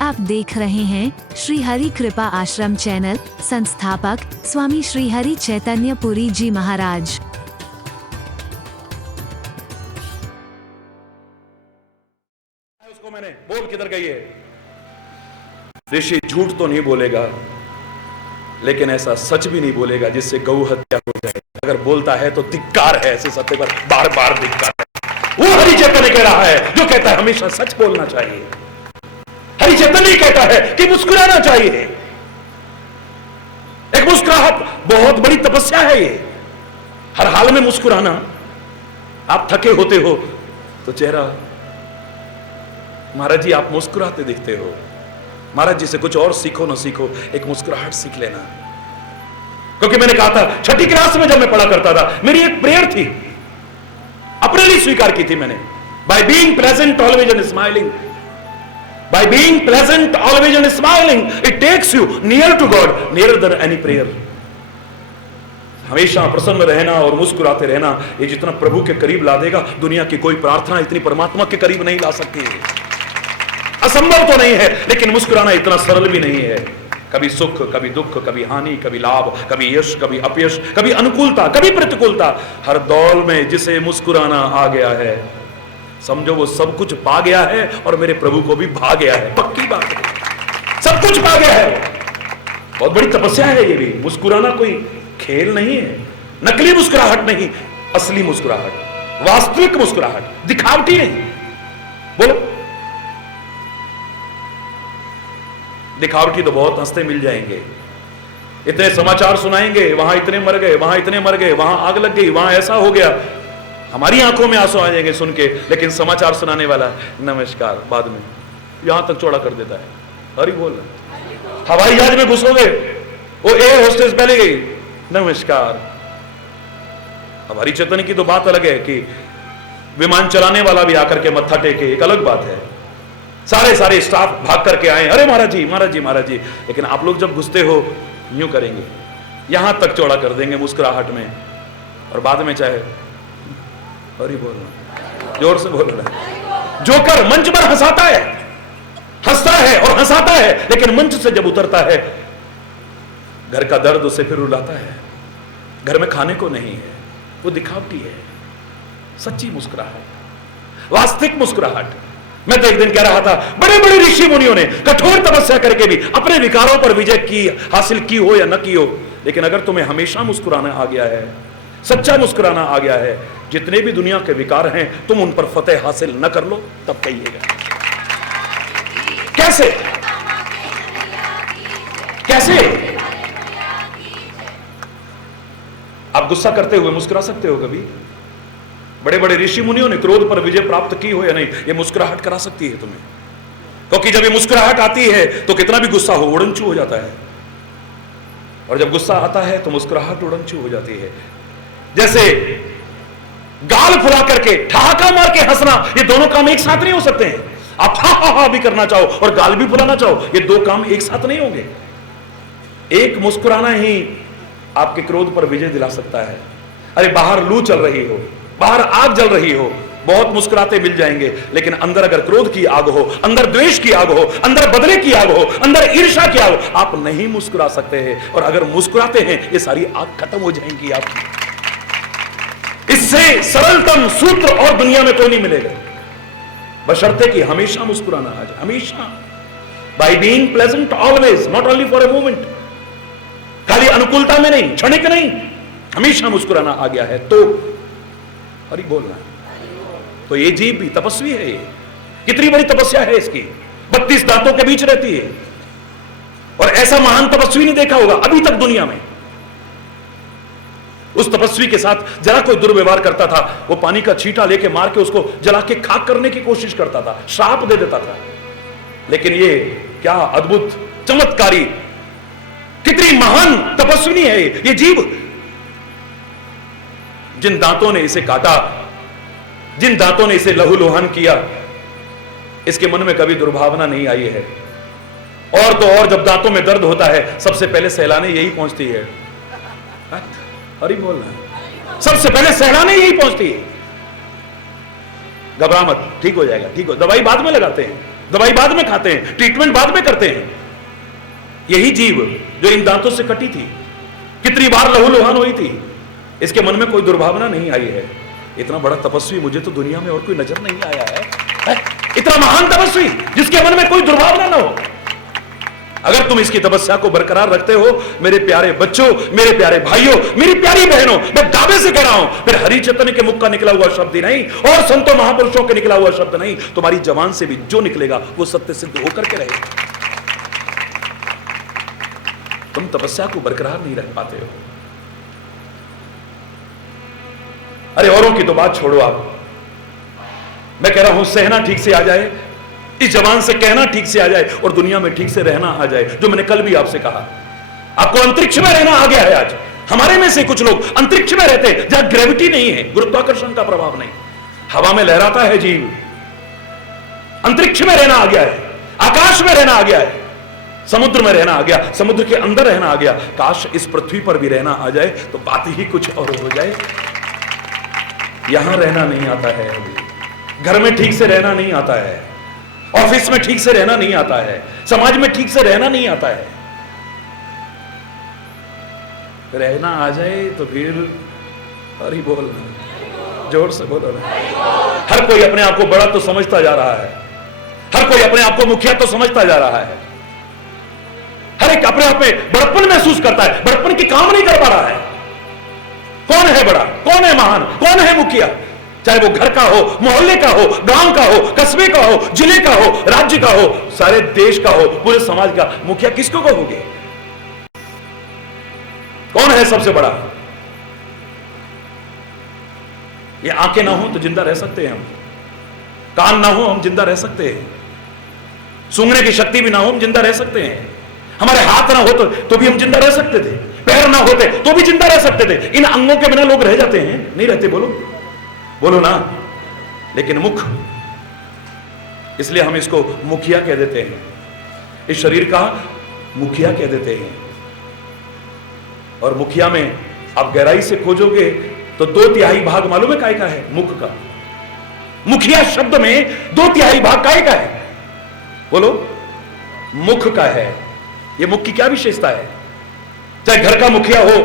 आप देख रहे हैं श्री हरि कृपा आश्रम चैनल। संस्थापक स्वामी श्री हरि चैतन्य पुरी जी महाराज। उसको मैंने बोल किधर गई है। ऋषि झूठ तो नहीं बोलेगा, लेकिन ऐसा सच भी नहीं बोलेगा जिससे गौ हत्या हो जाए। अगर बोलता है तो धिक्कार है, ऐसे सत्य पर बार बार धिक्कार है। वो हरि चैतन्य कह रहा है जो कहता है हमेशा सच बोलना चाहिए। हरि चैतन्य कहता है कि मुस्कुराना चाहिए। एक मुस्कुराहट बहुत बड़ी तपस्या है। ये हर हाल में मुस्कुराना। आप थके होते हो तो चेहरा, महाराज जी आप मुस्कुराते दिखते हो, महाराज जी से कुछ और सीखो ना सीखो, एक मुस्कुराहट सीख लेना। क्योंकि मैंने कहा था छठी क्लास में जब मैं पढ़ा करता था, मेरी एक प्रेयर थी, अपने लिए स्वीकार की थी मैंने। By being present always and smiling, by being present always and smiling, it takes you near to God, near then any prayer. हमेशा प्रसन्न रहना और मुस्कुराते रहना, ये जितना प्रभु के करीब ला देगा, दुनिया की कोई प्रार्थना इतनी परमात्मा के करीब नहीं ला सकती है। असंभव तो नहीं है, लेकिन मुस्कुराना इतना सरल भी नहीं है। कभी सुख, कभी दुख, कभी हानि, कभी लाभ, कभी यश, कभी अपयश, कभी अनुकूलता, कभी प्रतिकूलता, हर दौर में जिसे मुस्कुराना आ गया है, समझो वो सब कुछ पा गया है और मेरे प्रभु को भी भा गया है। पक्की बात है, सब कुछ पा गया है। बहुत बड़ी तपस्या है ये भी। मुस्कुराना कोई खेल नहीं है, नकली मुस्कुराहट नहीं, असली मुस्कुराहट, वास्तविक मुस्कुराहट, दिखावटी नहीं। बोलो, दिखावटी तो बहुत हंसते मिल जाएंगे, इतने समाचार सुनाएंगे, वहां इतने मर गए, वहां इतने मर गए, वहां आग लग गई, वहां ऐसा हो गया, हमारी आंखों में आंसू आ जाएंगे सुन के। लेकिन समाचार सुनाने वाला नमस्कार बाद में यहां तक चौड़ा कर देता है। हरि बोल। हवाई जहाज में घुसोगे, वो एयर होस्टेस पहले गई, नमस्कार। हमारी चेतन की तो बात अलग है कि विमान चलाने वाला भी आकर के मत्था टेके, एक अलग बात है। सारे स्टाफ भाग करके आए, अरे महाराज जी महाराज जी महाराज जी। लेकिन आप लोग जब घुसते हो यूं करेंगे, यहां तक चौड़ा कर देंगे मुस्कुराहट में, और बाद में चाहे अरे बोलना, जोर से बोलना। जोकर मंच पर हंसाता है, हंसता है और हंसाता है, लेकिन मंच से जब उतरता है, घर का दर्द उसे फिर रुलाता है। घर में खाने को नहीं है, वो दिखावटी है। सच्ची मुस्कुराहट, वास्तविक मुस्कुराहट। मैं तो एक दिन कह रहा था, बड़े बड़े ऋषि मुनियों ने कठोर तपस्या करके भी अपने विकारों पर विजय की, हासिल की हो या न की हो, लेकिन अगर तुम्हें हमेशा मुस्कुराना आ गया है, सच्चा मुस्कुराना आ गया है, जितने भी दुनिया के विकार हैं तुम उन पर फतेह हासिल न कर लो, तब कहिएगा कैसे कैसे। आप गुस्सा करते हुए मुस्कुरा सकते हो कभी? बड़े बड़े ऋषि मुनियों ने क्रोध पर विजय प्राप्त की हो या नहीं, ये मुस्कुराहट करा सकती है तुम्हें। क्योंकि जब ये मुस्कुराहट आती है तो कितना भी गुस्सा हो उड़नचू हो जाता है, और जब गुस्सा आता है तो मुस्कुराहट उड़नचू हो जाती है। जैसे गाल फुला करके ठहाका मार के हंसना, ये दोनों काम एक साथ नहीं हो सकते हैं। आप हा हा हा भी करना चाहो और गाल भी फुलाना चाहो, ये दो काम एक साथ नहीं होंगे। एक मुस्कुराना ही आपके क्रोध पर विजय दिला सकता है। अरे बाहर लू चल रही हो, बाहर आग जल रही हो, बहुत मुस्कुराते मिल जाएंगे, लेकिन अंदर अगर क्रोध की आग हो, अंदर द्वेष की आग हो, अंदर बदले की आग हो, अंदर ईर्ष्या की आग हो, आप नहीं मुस्कुरा सकते हैं। और अगर मुस्कुराते हैं, ये सारी आग खत्म हो जाएंगी आपकी। इससे सरलतम सूत्र और दुनिया में कोई नहीं मिलेगा, बशर्ते कि हमेशा मुस्कुराना आ जाए। हमेशा, by being pleasant always, not only for a moment. खाली अनुकूलता में नहीं, क्षणिक नहीं, हमेशा मुस्कुराना आ गया है तो हरि बोलना। तो ये जीव भी तपस्वी है। ये कितनी बड़ी तपस्या है इसकी, 32 दांतों के बीच रहती है, और ऐसा महान तपस्वी नहीं देखा होगा अभी तक दुनिया में। उस तपस्वी के साथ जरा कोई दुर्व्यवहार करता था, वो पानी का छींटा लेके मार के उसको जला के खाक करने की कोशिश करता था, श्राप दे देता था। लेकिन ये क्या अद्भुत चमत्कारी, कितनी महान तपस्विनी है ये जीव। जिन दांतों ने इसे काटा, जिन दांतों ने इसे लहूलुहान किया, इसके मन में कभी दुर्भावना नहीं आई है। और तो और जब दांतों में दर्द होता है, सबसे पहले सहलाने यही पहुंचती है। अरे बोलना, सबसे पहले सहलाने यही पहुंचती है। घबरा मत, ठीक हो जाएगा, ठीक हो, दवाई बाद में लगाते हैं। दवाई बाद में खाते हैं, ट्रीटमेंट बाद में करते हैं। यही जीव जो इन दांतों से कटी थी, कितनी बार लहूलुहान हुई थी, इसके मन में कोई दुर्भावना नहीं आई है। इतना बड़ा तपस्वी मुझे तो दुनिया में और कोई नजर नहीं आया है। इतना महान तपस्वी जिसके मन में कोई दुर्भावना ना हो। अगर तुम इसकी तपस्या को बरकरार रखते हो, मेरे प्यारे बच्चों, मेरे प्यारे भाइयों, मेरी प्यारी बहनों, मैं दावे से कह रहा हूं, फिर हरि चैतन्य के मुख का निकला हुआ शब्द ही नहीं और संतों महापुरुषों के निकला हुआ शब्द नहीं, तुम्हारी जबान से भी जो निकलेगा वो सत्य सिद्ध होकर के रहेगा। तुम तपस्या को बरकरार नहीं रख पाते हो। अरे औरों की तो बात छोड़ो, आप, मैं कह रहा हूं सहना ठीक से आ जाए, इस जबान से कहना ठीक से आ जाए और दुनिया में ठीक से रहना आ जाए। जो मैंने कल भी आपसे कहा, आपको अंतरिक्ष में रहना आ गया है। आज हमारे में से कुछ लोग अंतरिक्ष में रहते हैं जहां ग्रेविटी नहीं है, गुरुत्वाकर्षण का प्रभाव नहीं, हवा में लहराता है जीव। अंतरिक्ष में रहना आ गया है, आकाश में रहना आ गया है, समुद्र में रहना आ गया, समुद्र के अंदर रहना आ गया। काश इस पृथ्वी पर भी रहना आ जाए तो बात ही कुछ और हो जाए। यहां रहना नहीं आता है, घर में ठीक से रहना नहीं आता है, ऑफिस में ठीक से रहना नहीं आता है, समाज में ठीक से रहना नहीं आता है। रहना आ जाए तो फिर अरे बोलना, जोर से बोलो ना। हर कोई अपने आप को बड़ा तो समझता जा रहा है, हर कोई अपने आप को मुखिया तो समझता जा रहा है, हर एक अपने आप में बड़प्पन महसूस करता है, बड़प्पन की काम नहीं कर पा रहा है। कौन है बड़ा, कौन है महान, कौन है मुखिया? चाहे वो घर का हो, मोहल्ले का हो, गांव का हो, कस्बे का हो, जिले का हो, राज्य का हो, सारे देश का हो, पूरे समाज का मुखिया किसको कहोगे? कौन है सबसे बड़ा? ये आंखें ना हो तो जिंदा रह सकते हैं हम, कान ना हो हम जिंदा रह सकते हैं, सूंघने की शक्ति भी ना हो हम जिंदा रह सकते हैं, हमारे हाथ ना हो तो भी हम जिंदा रह सकते थे, पैर ना होते तो भी जिंदा रह सकते थे। इन अंगों के बिना लोग रह जाते हैं, नहीं रहते? बोलो बोलो ना। लेकिन मुख, इसलिए हम इसको मुखिया कह देते हैं, इस शरीर का मुखिया कह देते हैं। और मुखिया में आप गहराई से खोजोगे तो 2/3 भाग मालूम है काय का है? मुख का। मुखिया शब्द में 2/3 भाग काय का है? बोलो, मुख का है। ये मुख की क्या विशेषता है? चाहे घर का मुखिया हो,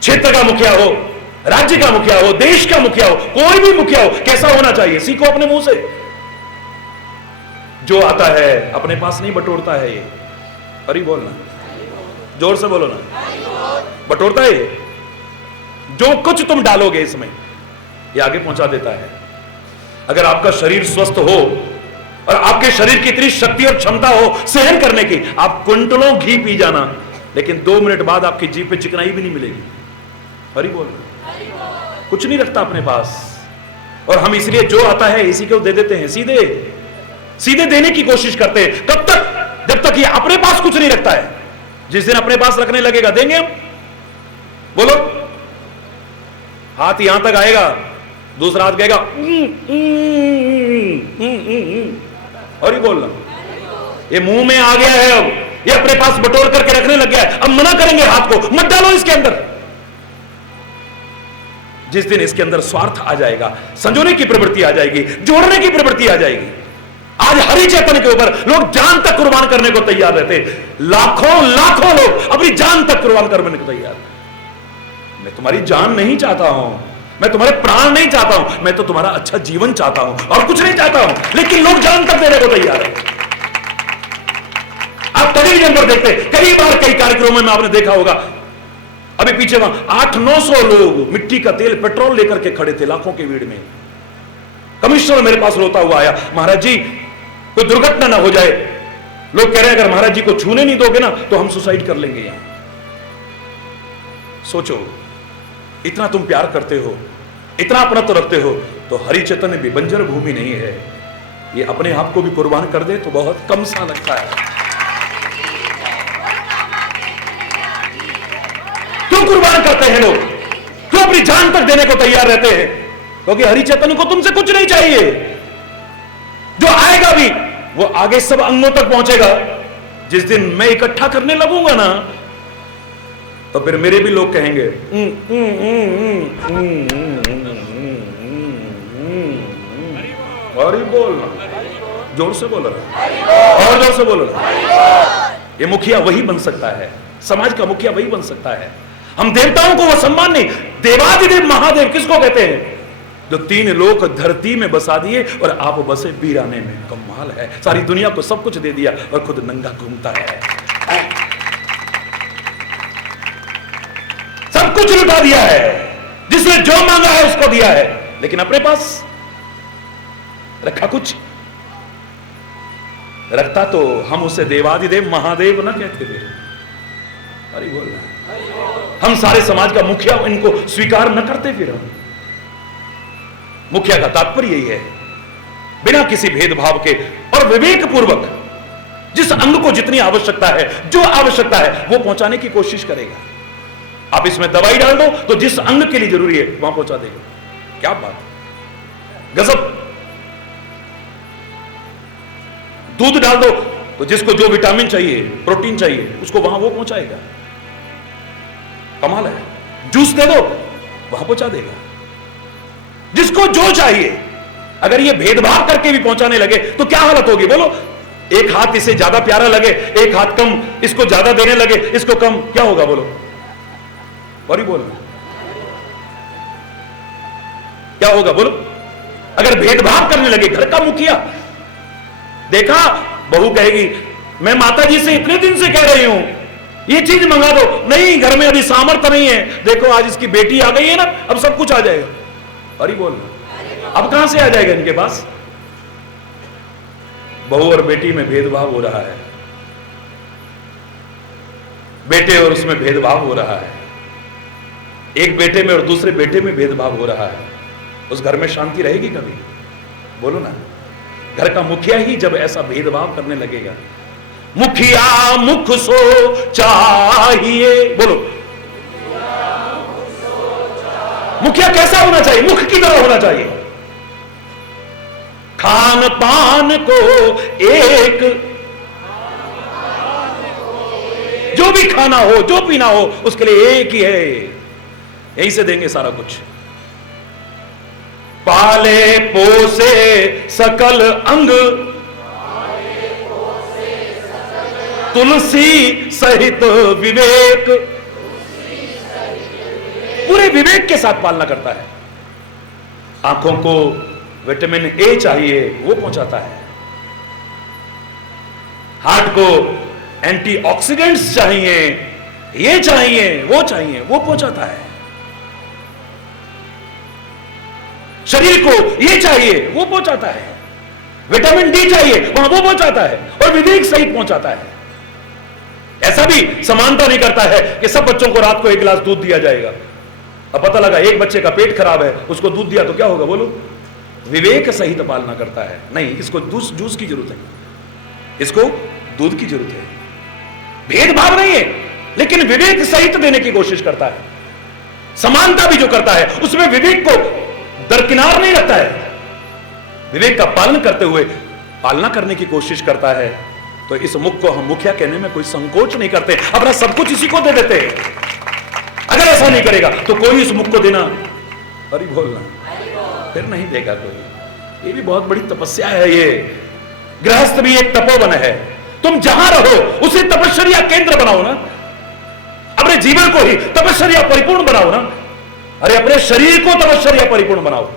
क्षेत्र का मुखिया हो, राज्य का मुखिया हो, देश का मुखिया हो, कोई भी मुखिया हो, कैसा होना चाहिए? सीखो अपने मुंह से। जो आता है अपने पास नहीं बटोरता है ये। अरे बोलना, जोर से बोलो ना। बटोरता है ये, जो कुछ तुम डालोगे इसमें ये आगे पहुंचा देता है। अगर आपका शरीर स्वस्थ हो और आपके शरीर की इतनी शक्ति और क्षमता हो सहन करने की, आप क्विंटलों घी पी जाना, लेकिन 2 मिनट बाद आपकी जीभ पे चिकनाई भी नहीं मिलेगी। हरी बोलना, कुछ नहीं रखता अपने पास। और हम इसलिए जो आता है इसी को दे देते हैं, सीधे सीधे देने की कोशिश करते हैं। कब तक? जब तक ये अपने पास कुछ नहीं रखता है। जिस दिन अपने पास रखने लगेगा देंगे हम। बोलो, हाथ यहां तक आएगा, दूसरा हाथ कहेगा और ये बोलना, ये मुंह में आ गया है, अब ये अपने पास बटोर करके रखने लग गया है। अब मना करेंगे हाथ को, मत डालो इसके अंदर। जिस दिन इसके अंदर स्वार्थ आ जाएगा, संजोने की प्रवृत्ति आ जाएगी, जोड़ने की प्रवृत्ति आ जाएगी। आज हरि चैतन्य के ऊपर लोग जान तक कुर्बान करने को तैयार रहते, लाखों लाखों लोग अपनी जान तक कुर्बान करने को तैयार। मैं तुम्हारी जान नहीं चाहता हूं, मैं तुम्हारे प्राण नहीं चाहता हूं, मैं तो तुम्हारा अच्छा जीवन चाहता हूं और कुछ नहीं चाहता हूं, लेकिन लोग जान तक देने को तैयार है। आप टेलीविजन पर देखते, कई बार कई कार्यक्रमों में आपने देखा होगा, अभी पीछे वहां 800-900 लोग मिट्टी का तेल, पेट्रोल लेकर के खड़े थे लाखों की भीड़ में। कमिश्नर मेरे पास रोता हुआ आया, महाराज जी कोई दुर्घटना ना हो जाए। लोग कह रहे हैं अगर महाराज जी को छूने नहीं दोगे ना तो हम सुसाइड कर लेंगे यहां। सोचो, इतना तुम प्यार करते हो, इतना अपनत्व रखते हो, तो हरि चैतन्य भी बंजर भूमि नहीं है। ये अपने आप को भी कुर्बान कर दे तो बहुत कम सा लगता है। क्यों कुर्बान करते हैं लोग? क्यों अपनी जान तक देने को तैयार रहते हैं? क्योंकि हरि चैतन्य को तुमसे कुछ नहीं चाहिए। जो आएगा भी वो आगे सब अंगों तक पहुंचेगा। जिस दिन मैं इकट्ठा करने लगूंगा ना तो फिर मेरे भी लोग कहेंगे और ही बोलना, जोर से बोलो, और जोर से बोलो। ये मुखिया वही बन सकता है, समाज का मुखिया वही बन सकता है। हम देवताओं को वो सम्मान नहीं, देवादिदेव महादेव किसको कहते हैं? जो 3 लोक धरती में बसा दिए और आप बसे वीराने में। कमाल है, सारी दुनिया को सब कुछ दे दिया और खुद नंगा घूमता है। सब कुछ लुटा दिया है, जिसने जो मांगा है उसको दिया है, लेकिन अपने पास रखा कुछ। रखता तो हम उसे देवादिदेव महादेव ना कहते थे। अरे बोल रहा है, हम सारे समाज का मुखिया इनको स्वीकार न करते। फिर हम मुखिया का तात्पर्य यही है, बिना किसी भेदभाव के और विवेक पूर्वक जिस अंग को जितनी आवश्यकता है, जो आवश्यकता है वो पहुंचाने की कोशिश करेगा। आप इसमें दवाई डाल दो तो जिस अंग के लिए जरूरी है वहां पहुंचा देगा। क्या बात, गजब। दूध डाल दो तो जिसको जो विटामिन चाहिए, प्रोटीन चाहिए, उसको वहां वो पहुंचाएगा। कमाल है। जूस दे दो, वहां पहुंचा देगा। जिसको जो चाहिए, अगर ये भेदभाव करके भी पहुंचाने लगे तो क्या हालत होगी बोलो? एक हाथ इसे ज्यादा प्यारा लगे, एक हाथ कम, इसको ज्यादा देने लगे, इसको कम, क्या होगा बोलो? और ही बोलो, क्या होगा बोलो? अगर भेदभाव करने लगे, घर का मुखिया देखा, बहू कहेगी मैं माता जी से इतने दिन से कह रही हूं ये चीज मंगा दो, नहीं घर में अभी सामर्थ्य नहीं है, देखो आज इसकी बेटी आ गई है ना, अब सब कुछ आ जाएगा। अरे बोल, अब कहां से आ जाएगा इनके पास? बहू और बेटी में भेदभाव हो रहा है, बेटे और उसमें भेदभाव हो रहा है, एक बेटे में और दूसरे बेटे में भेदभाव हो रहा है। उस घर में शांति रहेगी कभी? बोलो ना। घर का मुखिया ही जब ऐसा भेदभाव करने लगेगा, मुखिया मुख सो चाहिए, बोलो मुखिया कैसा होना चाहिए? मुख की तरह होना चाहिए। खान पान को एक, जो भी खाना हो, जो पीना हो, उसके लिए एक ही है, यहीं से देंगे सारा कुछ। पाले पोसे सकल अंग, तुलसी सहित विवेक, पूरे विवेक के साथ पालना करता है। आंखों को विटामिन ए चाहिए, वो पहुंचाता है। हार्ट को एंटीऑक्सीडेंट्स चाहिए, ये चाहिए, वो चाहिए, वो पहुंचाता है। शरीर को ये चाहिए, वो पहुंचाता है। विटामिन डी चाहिए, वहां वो पहुंचाता है, और विवेक सहित पहुंचाता है। ऐसा भी समानता नहीं करता है कि सब बच्चों को रात को 1 गिलास दूध दिया जाएगा। अब पता लगा एक बच्चे का पेट खराब है, उसको दूध दिया तो क्या होगा बोलो? विवेक सहित पालना करता है। नहीं, इसको जूस की जरूरत है, इसको दूध की जरूरत है। भेदभाव नहीं है, लेकिन विवेक सहित देने की कोशिश करता है। समानता भी जो करता है उसमें विवेक को दरकिनार नहीं रखता है, विवेक का पालन करते हुए पालना करने की कोशिश करता है। तो इस मुख को हम मुखिया कहने में कोई संकोच नहीं करते, अपना सब कुछ इसी को दे देते हैं। अगर ऐसा नहीं करेगा तो कोई इस मुख को देना, अरे बोलना, फिर नहीं देगा कोई। ये भी बहुत बड़ी तपस्या है। ये गृहस्थ भी एक तपोवन है। तुम जहां रहो उसे तपश्चर्या केंद्र बनाओ ना, अपने जीवन को ही तपश्चर्या परिपूर्ण बनाओ ना। अरे अपने शरीर को तपश्चर्या परिपूर्ण बनाओ।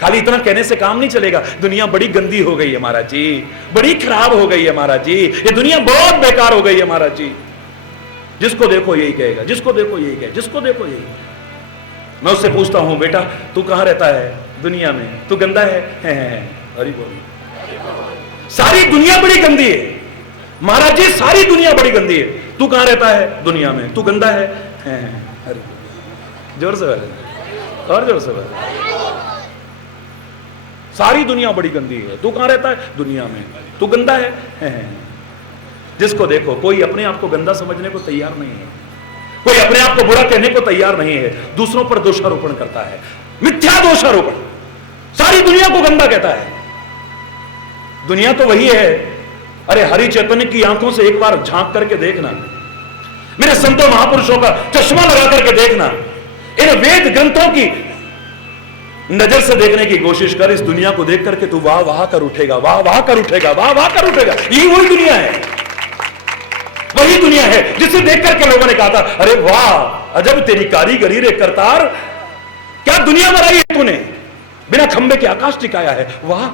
खाली इतना कहने से काम नहीं चलेगा। दुनिया बड़ी गंदी हो गई है महाराज जी, बड़ी खराब हो गई है महाराज जी, ये दुनिया बहुत बेकार हो गई है महाराज जी। जिसको देखो यही कहेगा, जिसको देखो यही कहेगा, जिसको देखो यही। मैं उससे पूछता हूं, बेटा तू कहां रहता है दुनिया में? तू गंदा है? अरे बोल, सारी दुनिया बड़ी गंदी है महाराज जी, सारी दुनिया बड़ी गंदी है। तू कहां रहता है दुनिया में? तू गंदा है? अरे जोर से बोल, और जोर से बोल। सारी दुनिया बड़ी गंदी है। तू कहां रहता है दुनिया में? तू गंदा है? जिसको देखो, कोई अपने आप को गंदा समझने को तैयार नहीं है, कोई अपने आप को बुरा कहने को तैयार नहीं है, दूसरों पर दोषारोपण करता है, मिथ्या दोषारोपण। सारी दुनिया को गंदा कहता है। दुनिया तो वही है। अरे हरि चैतन्य की आंखों से एक बार झांक करके देखना, मेरे संतों महापुरुषों का चश्मा लगा करके देखना, इन वेद ग्रंथों की नजर से देखने की कोशिश कर, इस दुनिया को देख करके तू वाह वाह कर उठेगा, वाह वाह कर उठेगा, वाह वाह कर उठेगा। यही वही दुनिया है, वही दुनिया है जिसे देख करके लोगों ने कहा था, अरे वाह अजब तेरी कारीगरी रे करतार, क्या दुनिया बनाई है तूने, बिना खंबे के आकाश टिकाया है, वाह,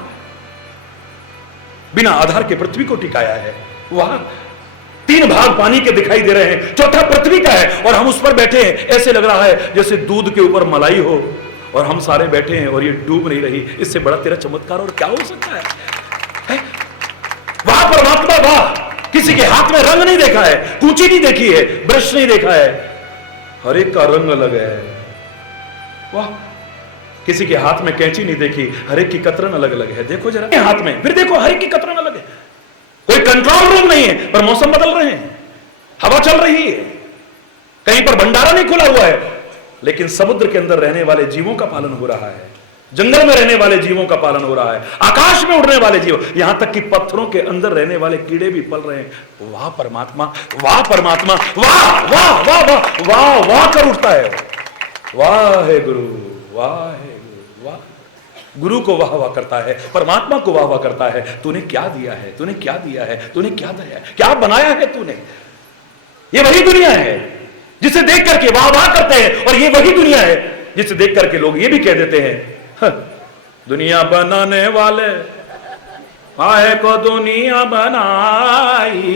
बिना आधार के पृथ्वी को टिकाया है, वाह, 3 भाग पानी के दिखाई दे रहे हैं, चौथा पृथ्वी का है और हम उस पर बैठे हैं। ऐसे लग रहा है जैसे दूध के ऊपर मलाई हो और हम सारे बैठे हैं और ये डूब नहीं रही। इससे बड़ा तेरा चमत्कार और क्या हो सकता है? वाह परमात्मा वाह, किसी के हाथ में रंग नहीं देखा है, कूची नहीं देखी है, ब्रश नहीं देखा है, हर एक का रंग अलग है, वाह, किसी के हाथ में कैंची नहीं देखी, हर एक की कतरन अलग अलग है, देखो जरा हाथ में, फिर देखो हर एक की कतरन अलग है, कोई कंट्रोल रूम नहीं है, पर मौसम बदल रहे हैं, हवा चल रही है, कहीं पर भंडारा नहीं खुला हुआ है, लेकिन समुद्र के अंदर रहने वाले जीवों का पालन हो रहा है, जंगल में रहने वाले जीवों का पालन हो रहा है, आकाश में उड़ने वाले जीव, यहां तक कि पत्थरों के अंदर रहने वाले कीड़े भी पल रहे हैं। वाह परमात्मा, वाह परमात्मा, वाह वाह वाह वाह वाह वाह कर उठता है। वाह है गुरु, वाह है गुरु, वाह, गुरु को वाह वाह करता है, परमात्मा को वाह वाह करता है। तूने क्या दिया है, तूने क्या दिया है, तूने क्या दिया है, क्या बनाया है तूने। ये वही दुनिया है जिसे देख करके वाह वाह करते हैं, और ये वही दुनिया है जिसे देख करके लोग ये भी कह देते हैं, दुनिया बनाने वाले आए को दुनिया बनाई,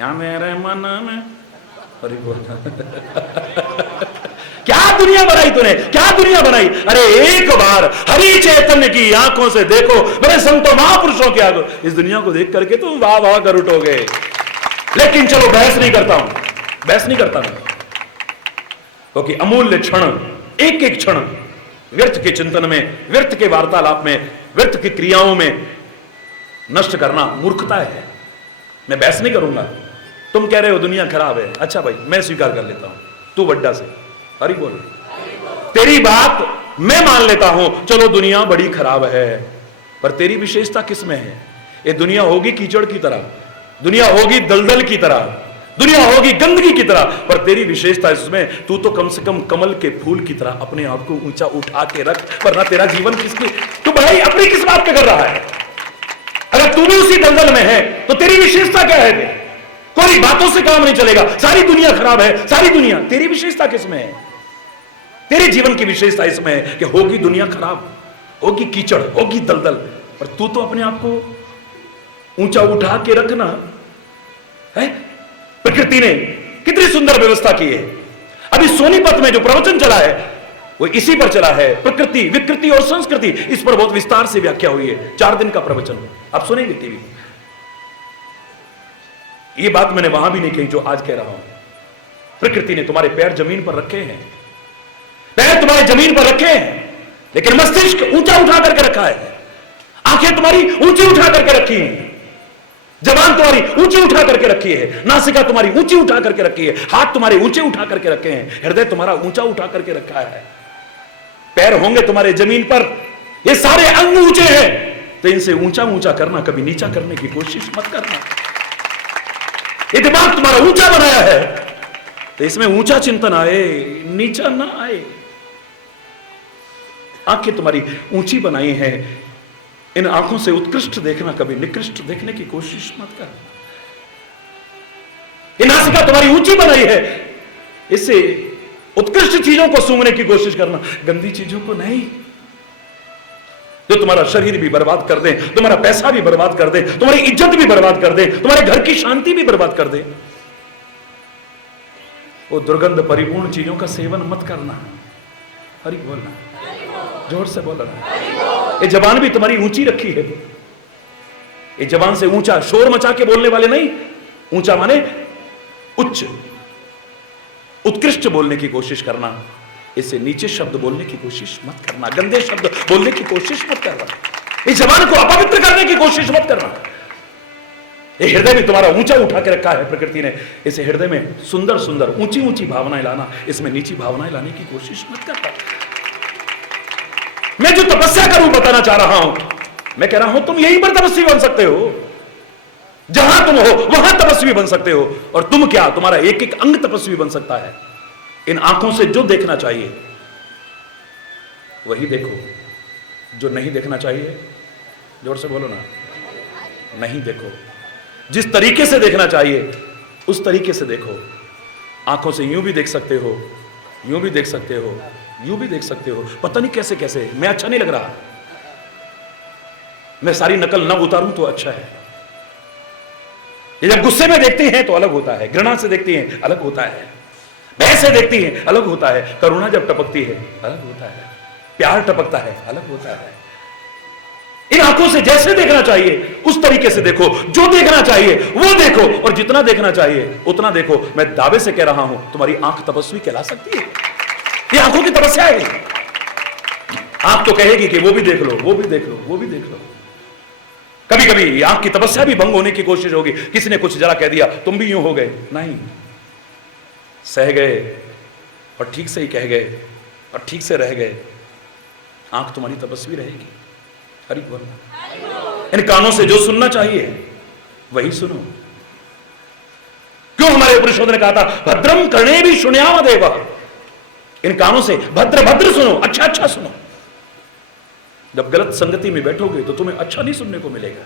या मेरे मन में हरि बोल। क्या दुनिया बनाई तूने, क्या दुनिया बनाई। अरे एक बार हरि चैतन्य की आंखों से देखो, बड़े संतों महापुरुषों की आंखों, इस दुनिया को देख करके तुम वाह वाह कर उठोगे। लेकिन चलो बहस नहीं करता हूं, बहस नहीं करता मैं, क्योंकि अमूल्य क्षण, एक एक क्षण व्यर्थ के चिंतन में, व्यर्थ के वार्तालाप में, व्यर्थ की क्रियाओं में नष्ट करना मूर्खता है। मैं बहस नहीं करूंगा। तुम कह रहे हो दुनिया खराब है, अच्छा भाई मैं स्वीकार कर लेता हूं, तू वड्डा से हरि बोल, तेरी बात मैं मान लेता हूं, चलो दुनिया बड़ी खराब है, पर तेरी विशेषता किसमें है। ये दुनिया होगी कीचड़ की तरह, दुनिया होगी दलदल की तरह, दुनिया होगी गंदगी की तरह, पर तेरी विशेषता इसमें, तू तो कम से कम कमल के फूल की तरह अपने आप को ऊंचा उठा के रख, वरना तेरा जीवन किसकी, तू बढ़ाई अपनी किस बात पे कर रहा है। अगर तू भी उसी दलदल में है तो तेरी विशेषता क्या है। कोई बातों से काम नहीं चलेगा, सारी दुनिया खराब है, सारी दुनिया, तेरी विशेषता किसमें है। तेरे जीवन की विशेषता इसमें है कि होगी दुनिया खराब, होगी कीचड़, होगी दलदल, पर तू तो अपने आप को ऊंचा उठा के रखना है। प्रकृति ने कितनी सुंदर व्यवस्था की है। अभी सोनीपत में जो प्रवचन चला है वो इसी पर चला है, प्रकृति, विकृति और संस्कृति। इस पर बहुत विस्तार से व्याख्या हुई है, 4 दिन का प्रवचन आप सुनेंगे टीवी। ये बात मैंने वहां भी नहीं कही जो आज कह रहा हूं। प्रकृति ने तुम्हारे पैर जमीन पर रखे हैं, पैर तुम्हारे जमीन पर रखे हैं, लेकिन मस्तिष्क ऊंचा उठा करके रखा है, आंखें तुम्हारी ऊंची उठा करके रखी हैं, जबान तुम्हारी ऊंची उठा करके रखी है, नासिका तुम्हारी ऊंची उठा करके रखी है, हाथ तुम्हारे ऊंचे उठा करके रखे हैं, हृदय तुम्हारा ऊंचा उठा करके रखा है, पैर होंगे तुम्हारे जमीन पर, ये सारे अंग ऊंचे हैं, तो इनसे ऊंचा ऊंचा करना, कभी नीचा करने की कोशिश मत करना। ये दिमाग तुम्हारा ऊंचा बनाया है तो इसमें ऊंचा चिंतन आए, नीचा ना आए। आंखें तुम्हारी ऊंची बनाई है, इन आंखों से उत्कृष्ट देखना, कभी निकृष्ट देखने की कोशिश मत कर। ये नासिका तुम्हारी ऊंची बनाई है, इससे उत्कृष्ट चीजों को सूंघने की कोशिश करना, गंदी चीजों को नहीं, जो तुम्हारा शरीर भी बर्बाद कर दे, तुम्हारा पैसा भी बर्बाद कर दे, तुम्हारी इज्जत भी बर्बाद कर दे, तुम्हारे घर की शांति भी बर्बाद कर दे। वो दुर्गंध परिपूर्ण चीजों का सेवन मत करना। हरि बोलना, जोर से बोलना। ये जबान भी तुम्हारी ऊंची रखी है, ये जबान से ऊंचा शोर मचा के बोलने वाले नहीं, ऊंचा माने उच्च, उत्कृष्ट बोलने की कोशिश करना, इससे नीचे शब्द बोलने की कोशिश मत करना, गंदे शब्द बोलने की कोशिश मत करना, इस जबान को अपवित्र करने की कोशिश मत करना। ये हृदय भी तुम्हारा ऊंचा उठा के रखा है प्रकृति ने, इस हृदय में सुंदर सुंदर ऊंची ऊंची भावनाएं लाना, इसमें नीची भावनाएं लाने की कोशिश मत करना। मैं जो तपस्या का रूप बताना चाह रहा हूं, मैं कह रहा हूं तुम यहीं पर तपस्वी बन सकते हो, जहां तुम हो वहां तपस्वी बन सकते हो। और तुम क्या, तुम्हारा एक एक अंग तपस्वी बन सकता है। इन आंखों से जो देखना चाहिए वही देखो जो नहीं देखना चाहिए। जोर से बोलो ना, नहीं देखो। जिस तरीके से देखना चाहिए उस तरीके से देखो। आंखों से यूं भी देख सकते हो, यूं भी देख सकते हो, यूं भी देख सकते हो, पता नहीं कैसे कैसे। मैं अच्छा नहीं लग रहा, मैं सारी नकल न उतारूं तो अच्छा है। ये जब गुस्से में देखती हैं तो अलग होता है, घृणा से देखती हैं अलग होता है, भय से देखती हैं अलग होता है, करुणा जब टपकती है अलग होता है, प्यार टपकता है अलग होता है। इन आंखों से जैसे देखना चाहिए उस तरीके से देखो, जो देखना चाहिए वो देखो, और जितना देखना चाहिए उतना देखो। मैं दावे से कह रहा हूं तुम्हारी आंख तपस्वी कहला सकती है। ये आंखों की तपस्या है। आंख तो कहेगी कि वो भी देख लो, वो भी देख लो, वो भी देख लो। कभी कभी आंख की तपस्या भी भंग होने की कोशिश होगी। किसी ने कुछ जरा कह दिया, तुम भी यूं हो गए। नहीं, सह गए और ठीक से ही कह गए और ठीक से रह गए। आंख तुम्हारी तपस्वी रहेगी। हरि बोल। इन कानों से जो सुनना चाहिए वही सुनो। क्यों हमारे उपनिषद ने कहा था भद्रम कर्णे भी शृणुयाम देव। इन कानों से भद्र भद्र सुनो, अच्छा अच्छा सुनो। जब गलत संगति में बैठोगे तो तुम्हें अच्छा नहीं सुनने को मिलेगा।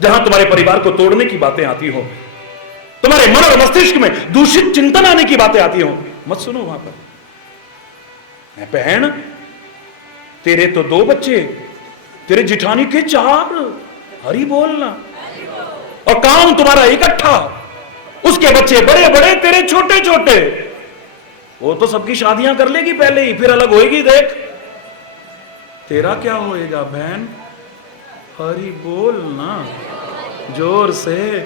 जहां तुम्हारे परिवार को तोड़ने की बातें आती हो, तुम्हारे मन और मस्तिष्क में दूषित चिंतन आने की बातें आती हो, मत सुनो वहां पर। मैं बहन, तेरे तो 2 बच्चे, तेरे जिठानी के 4। हरि बोलना। और काम तुम्हारा इकट्ठा, उसके बच्चे बड़े बड़े, तेरे छोटे छोटे। वो तो सबकी शादियां कर लेगी पहले ही, फिर अलग होएगी। देख तेरा क्या होएगा बहन। हरि बोलना जोर से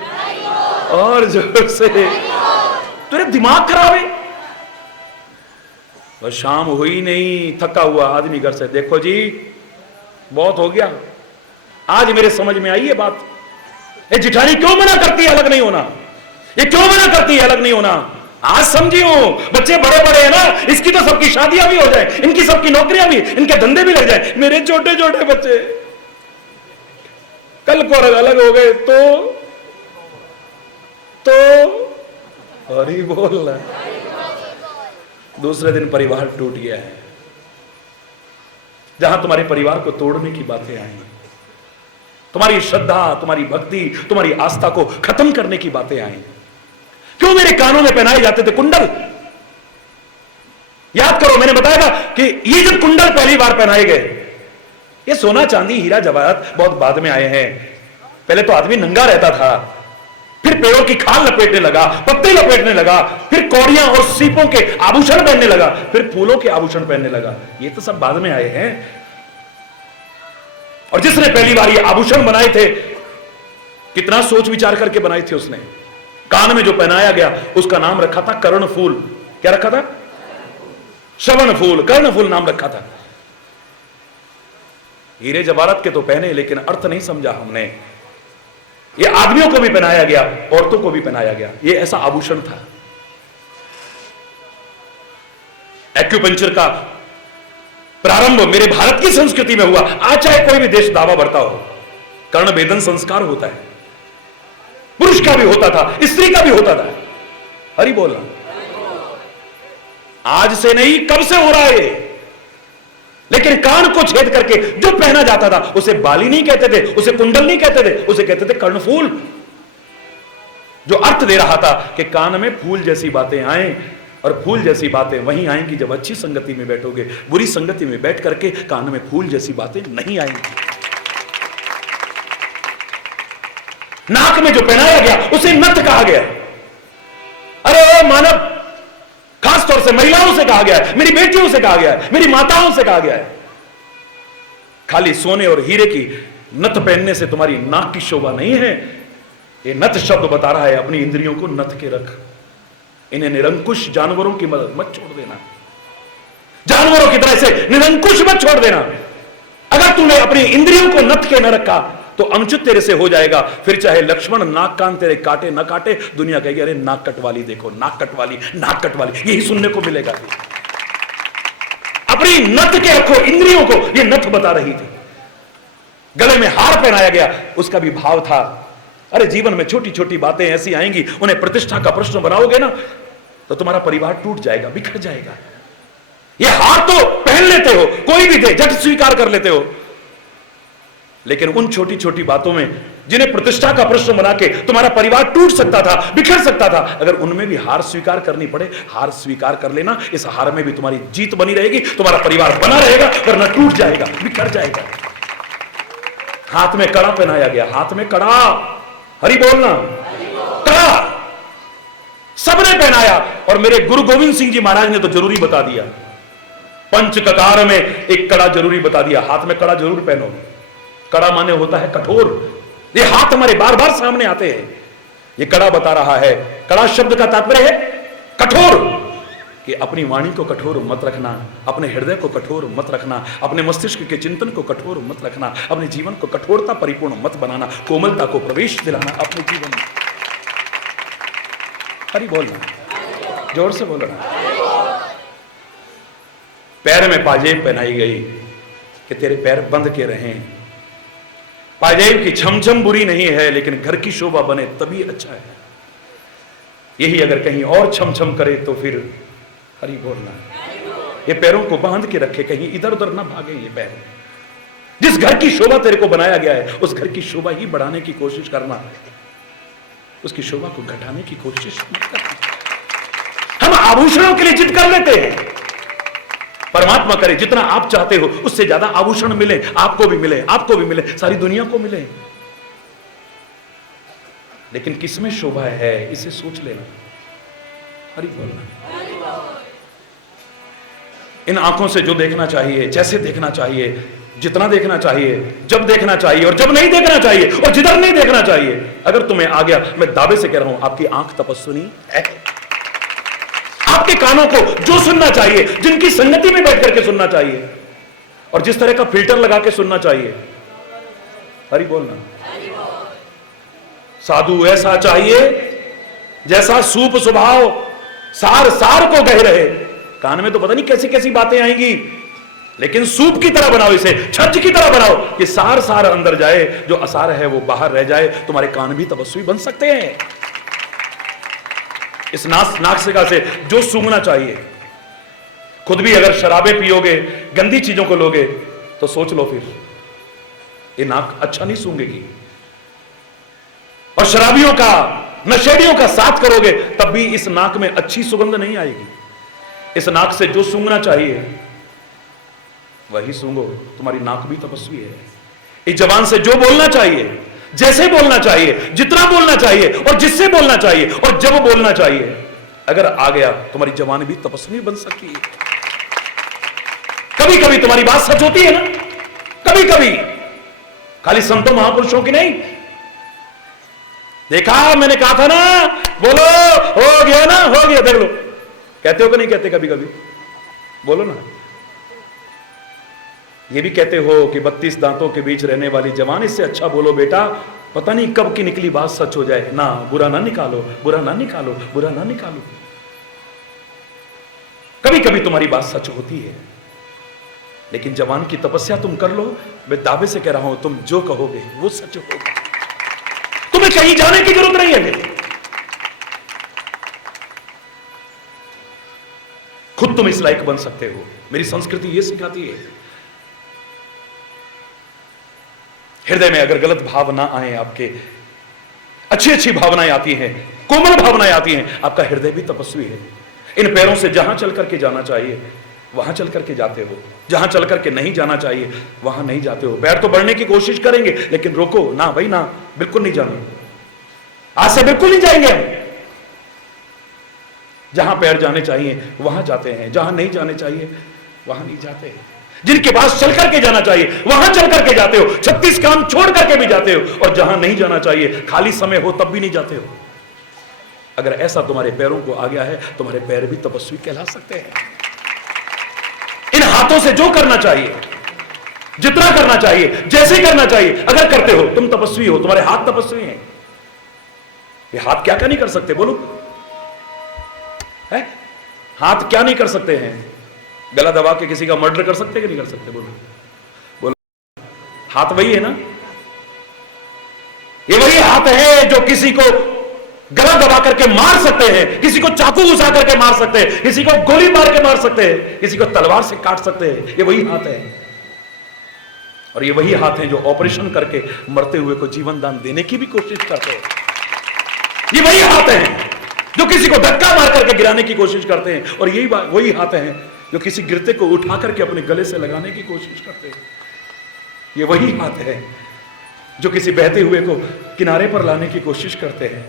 और जोर से। तेरे दिमाग खराब है। और शाम हुई नहीं, थका हुआ आदमी घर से, देखो जी बहुत हो गया। आज मेरे समझ में आई ये बात। ये जिठानी क्यों मना करती है अलग नहीं होना, ये क्यों मना करती है अलग नहीं होना। आज समझी हूं, बच्चे बड़े बड़े हैं ना, इसकी तो सबकी शादियां भी हो जाए, इनकी सबकी नौकरियां भी, इनके धंधे भी लग जाए। मेरे छोटे छोटे बच्चे कल को अलग हो गए तो हरि बोल। दूसरे दिन परिवार टूट गया है। जहां तुम्हारे परिवार को तोड़ने की बातें आई, तुम्हारी श्रद्धा, तुम्हारी भक्ति, तुम्हारी आस्था को खत्म करने की बातें आई। क्यों मेरे कानों में पहनाए जाते थे कुंडल। याद करो, मैंने बताया था कि ये जब कुंडल पहली बार पहनाए गए, ये सोना चांदी हीरा जवाहरात बहुत बाद में आए हैं। पहले तो आदमी नंगा रहता था, फिर पेड़ों की खाल लपेटने लगा, पत्ते लपेटने लगा, फिर कौड़ियां और सीपों के आभूषण पहनने लगा, फिर फूलों के आभूषण पहनने लगा। ये तो सब बाद में आए हैं। और जिसने पहली बार ये आभूषण बनाए थे, कितना सोच विचार करके बनाए थे उसने। कान में जो पहनाया गया उसका नाम रखा था कर्ण फूल। क्या रखा था? श्रवण फूल, कर्ण फूल नाम रखा था। हीरे जवाहरात के तो पहने, लेकिन अर्थ नहीं समझा हमने। ये आदमियों को भी पहनाया गया, औरतों को भी पहनाया गया। ये ऐसा आभूषण था। एक्यूपंक्चर का प्रारंभ मेरे भारत की संस्कृति में हुआ। आज चाहे कोई भी देश दावा बढ़ता हो, कर्ण भेदन संस्कार होता है। पुरुष का भी होता था, स्त्री का भी होता था। हरि बोलना। आज से नहीं, कब से हो रहा है। लेकिन कान को छेद करके जो पहना जाता था उसे बाली नहीं कहते थे, उसे कुंडल नहीं कहते थे, उसे कहते थे कर्णफूल। जो अर्थ दे रहा था कि कान में फूल जैसी बातें आए, और फूल जैसी बातें वहीं आएंगी जब अच्छी संगति में बैठोगे। बुरी संगति में बैठ करके कान में फूल जैसी बातें नहीं आएंगी। नाक में जो पहनाया गया उसे नथ कहा गया। अरे मानव, खास तौर से महिलाओं से कहा गया है, मेरी बेटियों से कहा गया है, मेरी माताओं से कहा गया है। खाली सोने और हीरे की नथ पहनने से तुम्हारी नाक की शोभा नहीं है। ये नथ शब्द बता रहा है अपनी इंद्रियों को नथ के रख। इन्हें निरंकुश जानवरों की मदद मत छोड़ देना। जानवरों की तरह से निरंकुश मत छोड़ देना। अगर तूने अपनी इंद्रियों को नथ के न रखा तो अनुचित तेरे से हो जाएगा। फिर चाहे लक्ष्मण नाक कान तेरे काटे न काटे, दुनिया कहेगी अरे नाक कटवाली देखो, नाक कटवाली, नाक कटवाली, यही सुनने को मिलेगा। अपनी नथ के रखो इंद्रियों को, ये नथ बता रही थी। गले में हार पहनाया गया, उसका भी भाव था। अरे जीवन में छोटी छोटी बातें ऐसी आएंगी, उन्हें प्रतिष्ठा का प्रश्न बनाओगे ना तो तुम्हारा परिवार टूट जाएगा, बिखर जाएगा। ये हार तो पहन लेते हो, कोई भी दे झट स्वीकार कर लेते हो, लेकिन उन छोटी छोटी बातों में जिन्हें प्रतिष्ठा का प्रश्न बना के तुम्हारा परिवार टूट सकता था, बिखर सकता था, अगर उनमें भी हार स्वीकार करनी पड़े, हार स्वीकार कर लेना। इस हार में भी तुम्हारी जीत बनी रहेगी, तुम्हारा परिवार बना रहेगा, वरना टूट जाएगा, बिखर जाएगा। हाथ में कड़ा पहनाया गया, हाथ में कड़ा, हरि बोलना, कड़ा सबने पहनाया। और मेरे गुरु गोविंद सिंह जी महाराज ने तो जरूरी बता दिया, पंच ककार में एक कड़ा जरूरी बता दिया, हाथ में कड़ा जरूर पहनो। कड़ा माने होता है कठोर। ये हाथ हमारे बार बार सामने आते हैं, ये कड़ा बता रहा है। कड़ा शब्द का तात्पर्य है कठोर, कि अपनी वाणी को कठोर मत रखना, अपने हृदय को कठोर मत रखना, अपने मस्तिष्क के चिंतन को कठोर मत रखना, अपने जीवन को कठोरता परिपूर्ण मत बनाना, कोमलता को प्रवेश दिलाना अपने जीवन में। हरि बोलना, जोर से बोलना। पैर में पाजेब पहनाई गई कि तेरे पैर बंद के रहें। पाजेब की छमछम बुरी नहीं है, लेकिन घर की शोभा बने तभी अच्छा है। यही अगर कहीं और छमछम करे तो फिर हरि बोलना। ये पैरों को बांध के रखे, कहीं इधर उधर ना भागे ये पैर। जिस घर की शोभा तेरे को बनाया गया है, उस घर की शोभा ही बढ़ाने की कोशिश करना, उसकी शोभा को घटाने की कोशिश मत करना। हम आभूषणों के लिए जिद कर लेते हैं, परमात्मा करे जितना आप चाहते हो उससे ज्यादा आभूषण मिले, आपको भी मिले, आपको भी मिले, सारी दुनिया को मिले, लेकिन किसमें शोभा है इसे सोच लेना। हरि बोलना। इन आंखों से जो देखना चाहिए, जैसे देखना चाहिए, जितना देखना चाहिए, जब देखना चाहिए और जब नहीं देखना चाहिए और जिधर नहीं देखना चाहिए, अगर तुम्हें आ गया, मैं दावे से कह रहा हूं आपकी आंख तपस्विनी है। आपके कानों को जो सुनना चाहिए, जिनकी संगति में बैठ करके सुनना चाहिए और जिस तरह का फिल्टर लगा के सुनना चाहिए, हरि बोलना। साधु ऐसा चाहिए जैसा सूप स्वभाव, सार सार को गह रहे। कान में तो पता नहीं कैसी कैसी बातें आएंगी, लेकिन सूप की तरह बनाओ इसे, छज्ज की तरह बनाओ कि सार सार अंदर जाए, जो असार है वो बाहर रह जाए। तुम्हारे कान भी तपस्वी बन सकते हैं। इस नासिका से जो सूंघना चाहिए, खुद भी अगर शराबें पियोगे, गंदी चीजों को लोगे, तो सोच लो फिर ये नाक अच्छा नहीं सूंघेगी। और शराबियों का, नशेड़ियों का साथ करोगे तब भी इस नाक में अच्छी सुगंध नहीं आएगी। इस नाक से जो सूंघना चाहिए वही सूंघो, तुम्हारी नाक भी तपस्वी है। इस जबान से जो बोलना चाहिए, जैसे बोलना चाहिए, जितना बोलना चाहिए और जिससे बोलना चाहिए और जब बोलना चाहिए, अगर आ गया तुम्हारी जबान भी तपस्वी बन सकती है। कभी कभी तुम्हारी बात सच होती है ना, कभी कभी, खाली संतों महापुरुषों की नहीं। देखा, मैंने कहा था ना, बोलो, हो गया ना, हो गया, देख लो। कहते हो कि नहीं कहते? कभी कभी बोलो ना। ये भी कहते हो कि 32 दांतों के बीच रहने वाली जवान, इससे अच्छा बोलो बेटा, पता नहीं कब की निकली बात सच हो जाए। ना, बुरा ना निकालो, बुरा ना निकालो, बुरा ना निकालो। कभी कभी तुम्हारी बात सच होती है, लेकिन जवान की तपस्या तुम कर लो, मैं दावे से कह रहा हूं तुम जो कहोगे वो सच होगा। तुम्हें कहीं जाने की जरूरत नहीं है। खुद तुम इस लायक बन सकते हो। मेरी संस्कृति यह सिखाती है, हृदय में अगर गलत भाव ना आए, आपके अच्छी अच्छी भावनाएं आती हैं, कोमल भावनाएं आती हैं, आपका हृदय भी तपस्वी है। इन पैरों से जहां चल करके जाना चाहिए वहां चल करके जाते हो, जहां चल करके नहीं जाना चाहिए वहां नहीं जाते हो। पैर तो बढ़ने की कोशिश करेंगे, लेकिन रोको ना भाई ना, बिल्कुल नहीं जाना, आज से बिल्कुल नहीं जाएंगे हम। जहां पैर जाने चाहिए वहां जाते हैं, जहां नहीं जाने चाहिए वहां नहीं जाते हैं। जिनके पास चल करके जाना चाहिए वहां चल करके जाते हो, 36 काम छोड़ करके भी जाते हो, और जहां नहीं जाना चाहिए, खाली समय हो तब भी नहीं जाते हो। अगर ऐसा तुम्हारे पैरों को आ गया है, तुम्हारे पैर भी तपस्वी कहला सकते हैं। इन हाथों से जो करना चाहिए, जितना करना चाहिए, जैसे करना चाहिए, अगर करते हो तुम तपस्वी हो, तुम्हारे हाथ तपस्वी हैं। ये हाथ क्या क्या नहीं कर सकते बोलो? है? हाथ क्या नहीं कर सकते हैं? गला दबा के किसी का मर्डर कर सकते कि नहीं कर सकते? बोलो बोलो। हाथ वही है ना, ये वही हाथ है जो किसी को गला दबा करके मार सकते हैं, किसी को चाकू घुसा करके मार सकते हैं, किसी को गोली मार के मार सकते हैं, किसी को तलवार से काट सकते हैं। ये वही हाथ है, और ये वही हाथ है जो ऑपरेशन करके मरते हुए को जीवन दान देने की भी कोशिश करते हैं। ये वही हाथ हैं जो किसी को धक्का मार करके गिराने की कोशिश करते हैं, और यही वही हाथ हैं जो किसी गिरते को उठा करके अपने गले से लगाने की कोशिश करते हैं। ये वही हाथ है जो किसी बहते हुए को किनारे पर लाने की कोशिश करते हैं।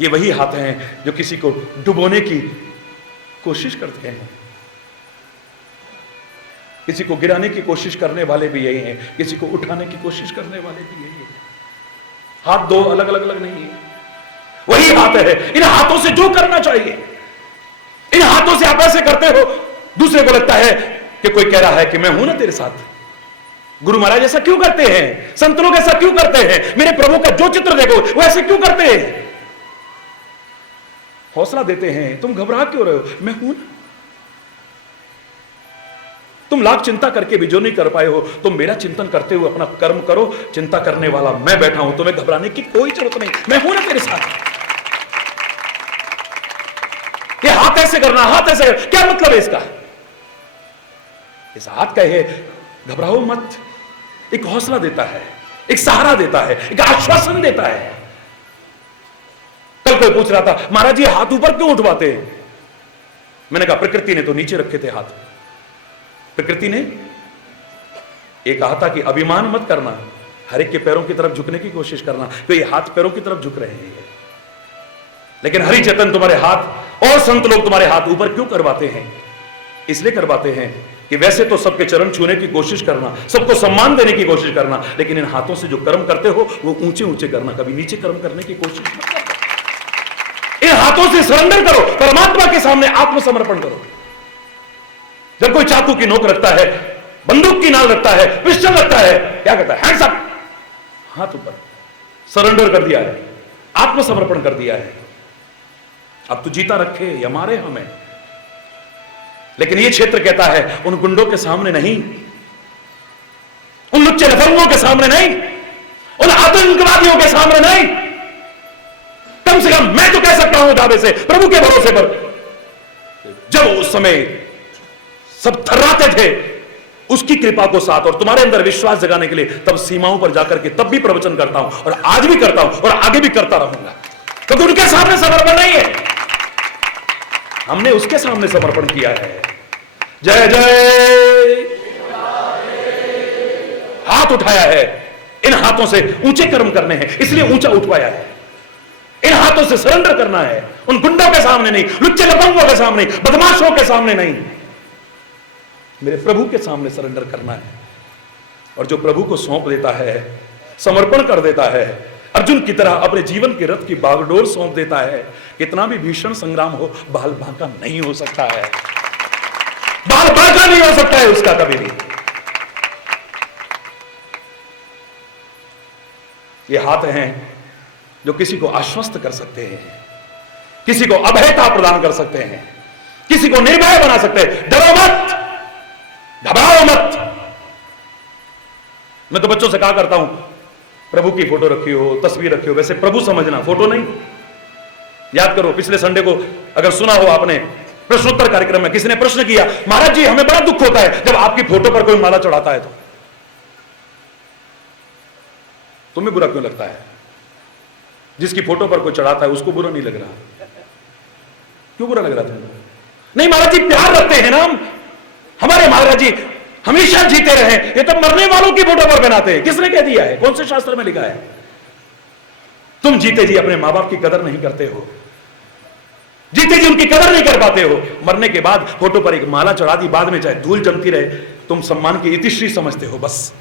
ये वही हाथ हैं जो किसी को डुबोने की कोशिश करते हैं। किसी को गिराने की कोशिश करने वाले भी यही हैं, किसी को उठाने की कोशिश करने वाले भी यही हैं। हाथ दो अलग अलग अलग नहीं है, वही हाथ है। इन हाथों से जो करना चाहिए, इन हाथों से आप ऐसे करते हो, दूसरे को लगता है कि कोई कह रहा है कि मैं हूं ना तेरे साथ। गुरु महाराज ऐसा क्यों करते हैं, संत लोग ऐसा क्यों करते हैं, मेरे प्रभु का जो चित्र देखो वो ऐसे क्यों करते हैं। हौसला देते हैं, तुम घबरा क्यों रहे हो, मैं हूं ना। तुम लाख चिंता करके भी जो नहीं कर पाए हो, तुम मेरा चिंतन करते हुए अपना कर्म करो। चिंता करने वाला मैं बैठा हूं, तुम्हें घबराने की कोई जरूरत नहीं, मैं हूं ना तेरे साथ। ये हाथ ऐसे करना, हाथ ऐसे करना, क्या मतलब है इसका। इस हाथ का है घबराओ मत, एक हौसला देता है, एक सहारा देता है, एक आश्वासन देता है। कल कोई पूछ रहा था, महाराज ये हाथ ऊपर क्यों उठवाते हैं। मैंने कहा प्रकृति ने तो नीचे रखे थे हाथ। प्रकृति ने एक कहा था कि अभिमान मत करना, हर एक के पैरों की तरफ झुकने की कोशिश करना, तो ये हाथ पैरों की तरफ झुक रहे हैं। लेकिन हरि चेतन तुम्हारे हाथ और संत लोग तुम्हारे हाथ ऊपर क्यों करवाते हैं, इसलिए करवाते हैं कि वैसे तो सबके चरण छूने की कोशिश करना, सबको सम्मान देने की कोशिश करना, लेकिन इन हाथों से जो कर्म करते हो वो ऊंचे ऊंचे करना, कभी नीचे कर्म करने की कोशिश मत करना। इन हाथों से सरेंडर करो, परमात्मा के सामने आत्मसमर्पण करो। जब कोई चाकू की नोक रखता है, बंदूक की नाल रखता है, पिस्टल रखता है, क्या करता है, हैंड्स अप, हाथ ऊपर, सरेंडर कर दिया है, आत्मसमर्पण कर दिया है। अब तो जीता रखे या मारे हमें, लेकिन यह क्षेत्र कहता है उन गुंडों के सामने नहीं, उन लुच्चे लफंगों के सामने नहीं, उन आतंकवादियों के सामने नहीं। कम से कम मैं तो कह सकता हूं दावे से, प्रभु के भरोसे पर, जब उस समय सब थर्राते थे उसकी कृपा को साथ और तुम्हारे अंदर विश्वास जगाने के लिए, तब सीमाओं पर जाकर के तब भी प्रवचन करता हूं, और आज भी करता हूं और आगे भी करता रहूंगा। तो उनके सामने समर्पण नहीं है, हमने उसके सामने समर्पण किया है। जय जय, हाथ उठाया है, इन हाथों से ऊंचे कर्म करने हैं, इसलिए ऊंचा उठवाया है। इन हाथों से सरेंडर करना है, उन गुंडों के सामने नहीं, लुच्चे लफंगों के सामने, बदमाशों के सामने नहीं, मेरे प्रभु के सामने सरेंडर करना है। और जो प्रभु को सौंप देता है, समर्पण कर देता है, अर्जुन की तरह अपने जीवन के रथ की बागडोर सौंप देता है, कितना भी भीषण संग्राम हो, बाल बांका नहीं हो सकता है, बाल बांका नहीं हो सकता है उसका कभी भी। ये हाथ हैं जो किसी को आश्वस्त कर सकते हैं, किसी को अभयता प्रदान कर सकते हैं, किसी को निर्भय बना सकते हैं। डरो मत, घबराओ मत। मैं तो बच्चों से कहा करता हूं, प्रभु की फोटो रखी हो, तस्वीर रखी हो, वैसे प्रभु समझना, फोटो नहीं। याद करो पिछले संडे को अगर सुना हो आपने, प्रश्नोत्तर कार्यक्रम में किसी ने प्रश्न किया, महाराज जी हमें बड़ा दुख होता है जब आपकी फोटो पर कोई माला चढ़ाता है, तो तुम्हें बुरा क्यों लगता है? जिसकी फोटो पर कोई चढ़ाता है उसको बुरा नहीं लग रहा, क्यों बुरा लग रहा तुम्हें? नहीं महाराज जी प्यार रखते हैं ना हम, हमारे महाराज जी हमेशा जीते रहे, ये तो मरने वालों की फोटो पर बनाते हैं। किसने कह दिया है, कौन से शास्त्र में लिखा है? तुम जीते जी अपने मां बाप की कदर नहीं करते हो, जीते जी उनकी कदर नहीं कर पाते हो, मरने के बाद फोटो पर एक माला चढ़ा दी, बाद में चाहे धूल जमती रहे, तुम सम्मान की इतिश्री समझते हो। बस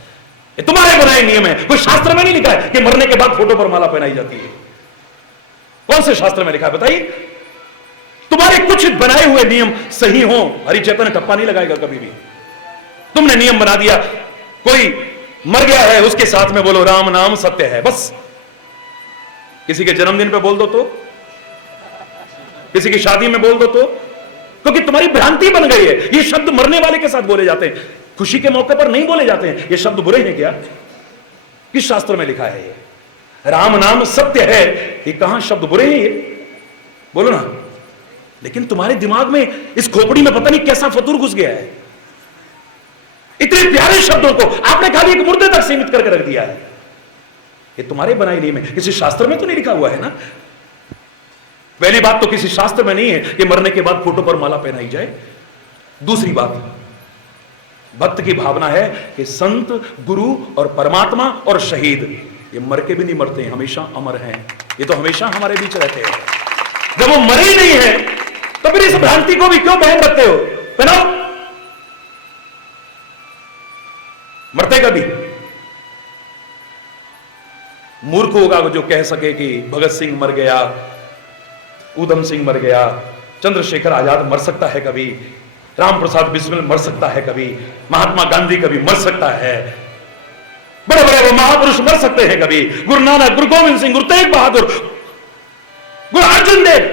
ये तुम्हारे बनाए नियम है, कोई शास्त्र में नहीं लिखा है कि मरने के बाद फोटो पर माला पहनाई जाती है। कौन से शास्त्र में लिखा है बताइए? तुम्हारे कुछ बनाए हुए नियम सही हो, हरिचेतन टप्पा नहीं लगाएगा कभी भी। तुमने नियम बना दिया, कोई मर गया है उसके साथ में बोलो राम नाम सत्य है, बस। किसी के जन्मदिन पे बोल दो तो, किसी की शादी में बोल दो तो, क्योंकि तुम्हारी भ्रांति बन गई है। ये शब्द मरने वाले के साथ बोले जाते हैं, खुशी के मौके पर नहीं बोले जाते हैं। ये शब्द बुरे हैं क्या? किस शास्त्र में लिखा है ये? राम नाम सत्य है, ये कहां शब्द बुरे हैं? ये बोलो ना। लेकिन तुम्हारे दिमाग में, इस खोपड़ी में पता नहीं कैसा फतूर घुस गया है। इतने प्यारे शब्दों को आपने खाली एक मुर्दे तक सीमित करके रख दिया है। ये तुम्हारे बनाए नहीं में, किसी शास्त्र में तो नहीं लिखा हुआ है ना। पहली बात तो किसी शास्त्र में नहीं है कि मरने के बाद फोटो पर माला पहनाई जाए। दूसरी बात, भक्त की भावना है कि संत, गुरु और परमात्मा और शहीद ये मर के भी नहीं मरते हैं, हमेशा अमर हैं। ये तो हमेशा हमारे बीच रहते हैं। जब वो मरे ही नहीं है तो फिर इस भ्रांति को भी क्यों पहन रखते हो? पहनाओ। मरते कभी? मूर्ख होगा जो कह सके कि भगत सिंह मर गया, ऊधम सिंह मर गया, चंद्रशेखर आजाद मर सकता है कभी, राम प्रसाद बिस्मिल मर सकता है कभी, महात्मा गांधी कभी मर सकता है, बड़े बड़े वो महापुरुष मर सकते हैं कभी, गुरु नानक, गुरु गोविंद सिंह, गुरु तेग बहादुर, गुरु अर्जुन देव,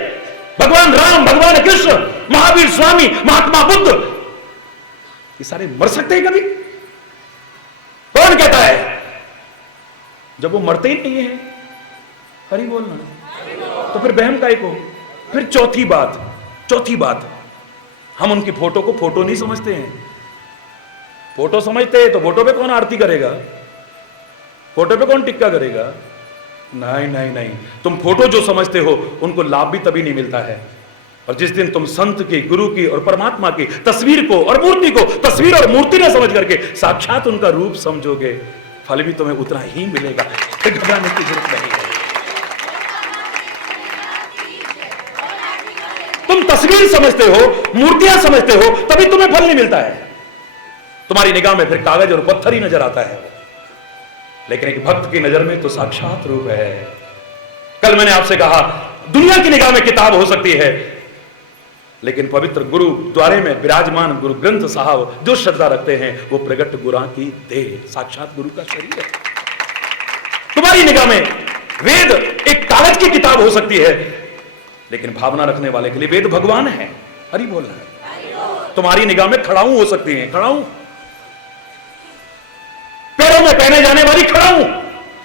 भगवान राम, भगवान कृष्ण, महावीर स्वामी, महात्मा बुद्ध, ये सारे मर सकते हैं कभी? कौन कहता है? जब वो मरते ही नहीं है, हरि बोलना, तो फिर बहम काहे को? फिर चौथी बात, हम उनकी फोटो को फोटो नहीं समझते हैं। फोटो समझते हैं तो फोटो पे कौन आरती करेगा, फोटो पे कौन टिक्का करेगा? नहीं, तुम फोटो जो समझते हो उनको लाभ भी तभी नहीं मिलता है। और जिस दिन तुम संत की, गुरु की और परमात्मा की तस्वीर को और मूर्ति को तस्वीर और मूर्ति न समझ करके साक्षात उनका रूप समझोगे, फल भी तुम्हें उतना ही मिलेगा। घबराने की जरूरत नहीं है। तुम तस्वीर समझते हो, मूर्तियां समझते हो, तभी तुम्हें फल नहीं मिलता है। तुम्हारी निगाह में फिर कागज और पत्थर ही नजर आता है। लेकिन एक भक्त की नजर में तो साक्षात रूप है। कल मैंने आपसे कहा, दुनिया की निगाह में किताब हो सकती है, लेकिन पवित्र गुरु द्वारे में विराजमान गुरु ग्रंथ साहब जो श्रद्धा रखते हैं वो प्रगट गुरा की देह, साक्षात गुरु का शरीर है। तुम्हारी निगाह में वेद एक कागज की किताब हो सकती है, लेकिन भावना रखने वाले के लिए वेद भगवान है। हरि बोलना है। तुम्हारी निगाह में खड़ाऊ हो सकती है, खड़ाऊ, पैरों में पहने जाने वाली खड़ाऊ,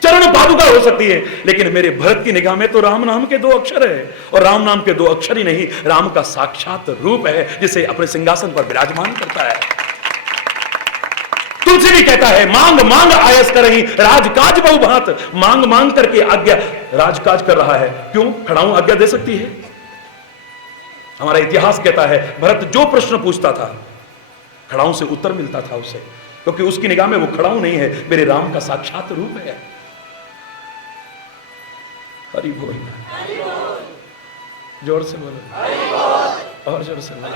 चरण पादुका हो सकती है, लेकिन मेरे भरत की निगाह में तो राम नाम के 2 अक्षर है। और राम नाम के 2 अक्षर ही नहीं, राम का साक्षात रूप है, जिसे अपने सिंहासन पर विराजमान करता है। तुलसी भी कहता है, मांग मांग आयस करही राजकाज बहु भांत। मांग मांग करके आज्ञा राजकाज कर रहा है। क्यों? खड़ाऊ आज्ञा दे सकती है। हमारा इतिहास कहता है, भरत जो प्रश्न पूछता था खड़ाऊ से उत्तर मिलता था उसे, क्योंकि उसकी निगाह में वो खड़ाऊ नहीं है, मेरे राम का साक्षात रूप है। हरि बोल, जोर से बोलो, और जोर से बोलो।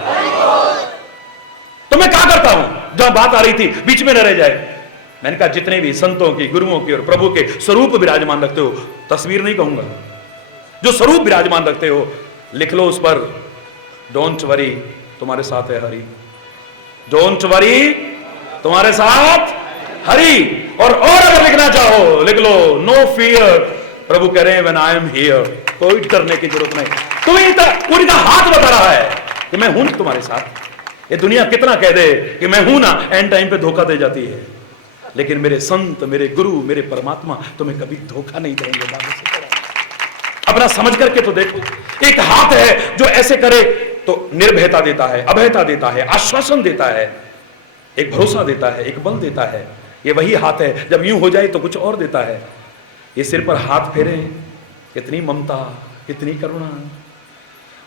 तो मैं क्या करता हूं? जहां बात आ रही थी बीच में न रह जाए, मैंने कहा जितने भी संतों की, गुरुओं की और प्रभु के स्वरूप विराजमान रखते हो, तस्वीर नहीं कहूंगा, जो स्वरूप विराजमान रखते हो लिख लो उस पर, डोंट वरी तुम्हारे साथ है हरि, डोंट वरी तुम्हारे साथ हरि। और अगर लिखना चाहो लिख लो, नो फियर, प्रभु कह रहे हैं व्हेन आई एम हियर, कोई डरने की जरूरत नहीं। तुम्हें पूरी का हाथ बता रहा है कि मैं हूं तुम्हारे साथ। ये दुनिया कितना कह दे कि मैं हूं ना, एंड टाइम पे धोखा दे जाती है, लेकिन मेरे संत, मेरे गुरु, मेरे परमात्मा तुम्हें कभी धोखा नहीं देंगे। अपना समझ करके तो देखो। एक हाथ है जो ऐसे करे तो निर्भयता देता है, अभयता देता है, आश्वासन देता है, एक भरोसा देता है, एक बल देता है। ये वही हाथ है जब यूं हो जाए तो कुछ और देता है। ये सिर पर हाथ फेरे, कितनी ममता, कितनी करुणा।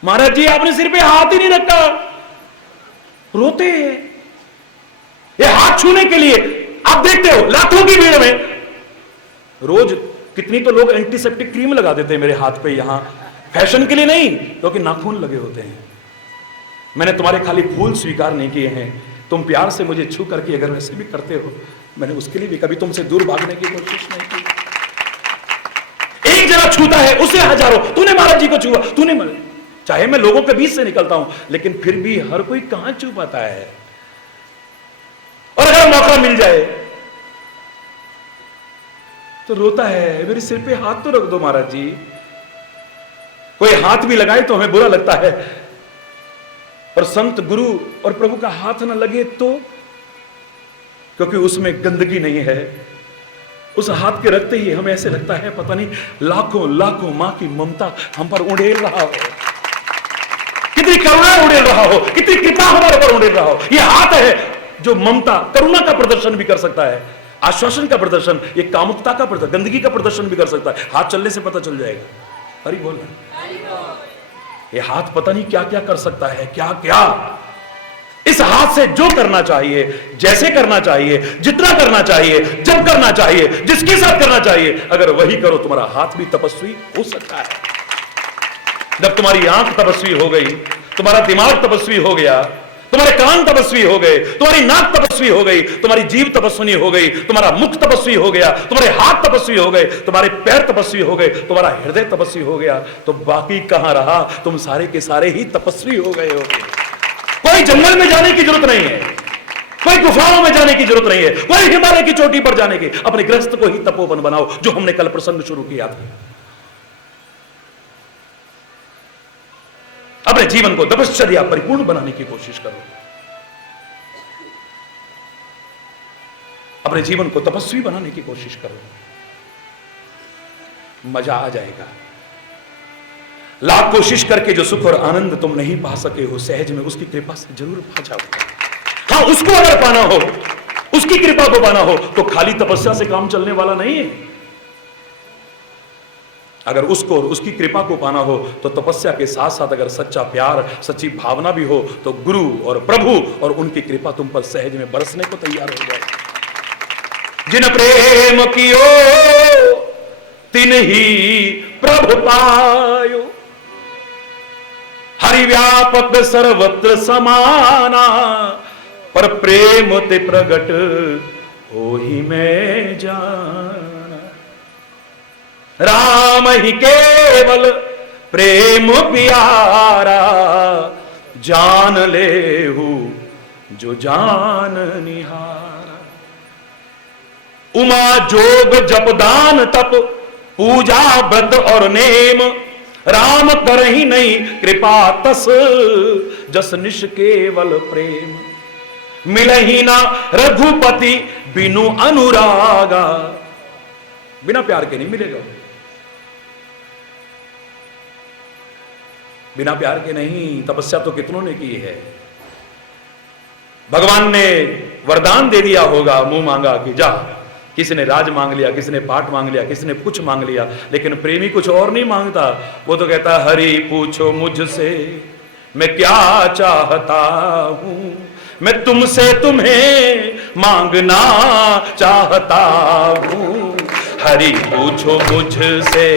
महाराज जी आपने सिर पे हाथ ही नहीं रखा, रोते हैं। ये हाथ छूने के लिए आप देखते हो लाखों की भीड़ में रोज कितनी तो लोग एंटीसेप्टिक क्रीम लगा देते हैं मेरे हाथ पे, यहां फैशन के लिए नहीं, क्योंकि नाखून लगे होते हैं। मैंने तुम्हारे खाली फूल स्वीकार नहीं किए हैं, तुम प्यार से मुझे छू करके अगर वैसे भी करते हो, मैंने उसके लिए भी कभी तुमसे दूर भागने की कोशिश नहीं की। एक जगह छूता है उसे हजारों, तूने महाराज जी को छुआ, तूने चाहे मैं लोगों के बीच से निकलता हूं, लेकिन फिर भी हर कोई कहां छू पाता है। और अगर मौका मिल जाए तो रोता है, मेरे सिर पे हाथ तो रख दो महाराज जी। कोई हाथ भी लगाए तो हमें बुरा लगता है, और संत, गुरु और प्रभु का हाथ ना लगे तो, क्योंकि उसमें गंदगी नहीं है, उस हाथ के रखते ही हमें ऐसे लगता है पता नहीं लाखों लाखों मां की ममता हम पर उड़ेल रहा हो, कितनी करुणा उड़ेल रहा हो, कितनी कृपा हमारे पर उड़ेल रहा हो। यह हाथ है जो ममता करुणा का प्रदर्शन भी कर सकता है, आश्वासन का प्रदर्शन, ये कामुकता का प्रदर्शन, गंदगी का प्रदर्शन भी कर सकता है। हाथ चलने से पता चल जाएगा। हरि बोल। ये हाथ पता नहीं क्या क्या कर सकता है, क्या क्या। इस हाथ से जो करना चाहिए, जैसे करना चाहिए, जितना करना चाहिए, जब करना चाहिए, जिसके साथ करना चाहिए, अगर वही करो तुम्हारा हाथ भी तपस्वी हो सकता है। जब तुम्हारी आंख तपस्वी हो गई, तुम्हारा दिमाग तपस्वी हो गया, तुम्हारे कान तपस्वी हो गए, तुम्हारी नाक तपस्वी हो गई, तुम्हारी जीभ तपस्वी हो गई, तुम्हारा मुख तपस्वी हो गया, तुम्हारे हाथ तपस्वी हो गए, तुम्हारे पैर तपस्वी हो गए, तुम्हारा हृदय तपस्वी हो गया, तो बाकी कहां रहा? तुम सारे के सारे ही तपस्वी हो गए होगे। कोई जंगल में जाने की जरूरत नहीं है, कोई गुफाओं में जाने की जरूरत नहीं है, कोई हिमालय की चोटी पर जाने की। अपने गृहस्थ को ही तपोवन बनाओ, जो हमने कल प्रसंग शुरू किया था। अपने जीवन को तपश्चर्या परिपूर्ण बनाने की कोशिश करो, अपने जीवन को तपस्वी बनाने की कोशिश करो, मजा आ जाएगा। लाख कोशिश करके जो सुख और आनंद तुम नहीं पा सके हो, सहज में उसकी कृपा से जरूर पा जाओगे। हाँ, उसको अगर पाना हो, उसकी कृपा को पाना हो, तो खाली तपस्या से काम चलने वाला नहीं है। अगर उसको और उसकी कृपा को पाना हो, तो तपस्या के साथ साथ अगर सच्चा प्यार, सच्ची भावना भी हो, तो गुरु और प्रभु और उनकी कृपा तुम पर सहज में बरसने को तैयार हो जाए। जिन प्रेम कियो तिन ही प्रभु पायो, हरि व्यापक सर्वत्र समाना, पर प्रेम ते प्रगट हो ही मैं जाना। राम ही केवल प्रेम प्यारा, जान लेहु जो जान निहारा। उमा जोग जप दान तप, पूजा व्रत और नेम, राम करहि नहीं कृपा तस, जस निश केवल प्रेम। मिलहि ना रघुपति बिनु अनुरागा, बिना प्यार के नहीं मिलेगा, बिना प्यार के नहीं। तपस्या तो कितनों ने की है। भगवान ने वरदान दे दिया होगा मुंह मांगा कि जा, किसी ने राज मांग लिया, किसी ने पाठ मांग लिया, किसी ने कुछ मांग लिया, लेकिन प्रेमी कुछ और नहीं मांगता। वो तो कहता हरि पूछो मुझसे मैं क्या चाहता हूं, मैं तुमसे तुम्हें मांगना चाहता हूं। हरि पूछो मुझसे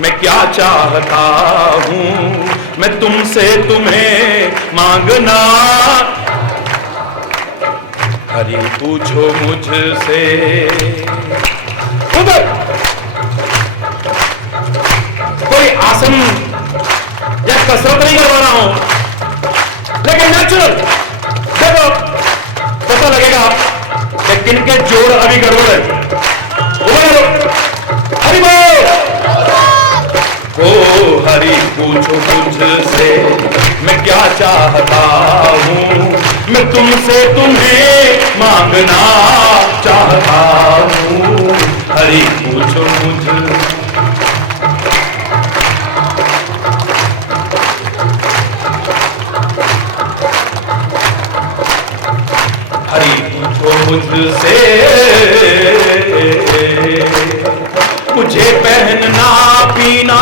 मैं क्या चाहता हूं, मैं तुमसे तुम्हें मांगना। हरि पूछो मुझसे। उधर कोई आसन या कसरत नहीं करवाना हो, लेकिन नेचुरल देखो, पता लगेगा कि किनके जोड़ अभी गड़बड़ है। हरि बोल। ओ हरि पूछो मुझसे मैं क्या चाहता हूं, मैं तुमसे तुम्हें मांगना चाहता हूं। हरि पूछो मुझसे। हरि पूछो मुझसे मुझे पहनना पीना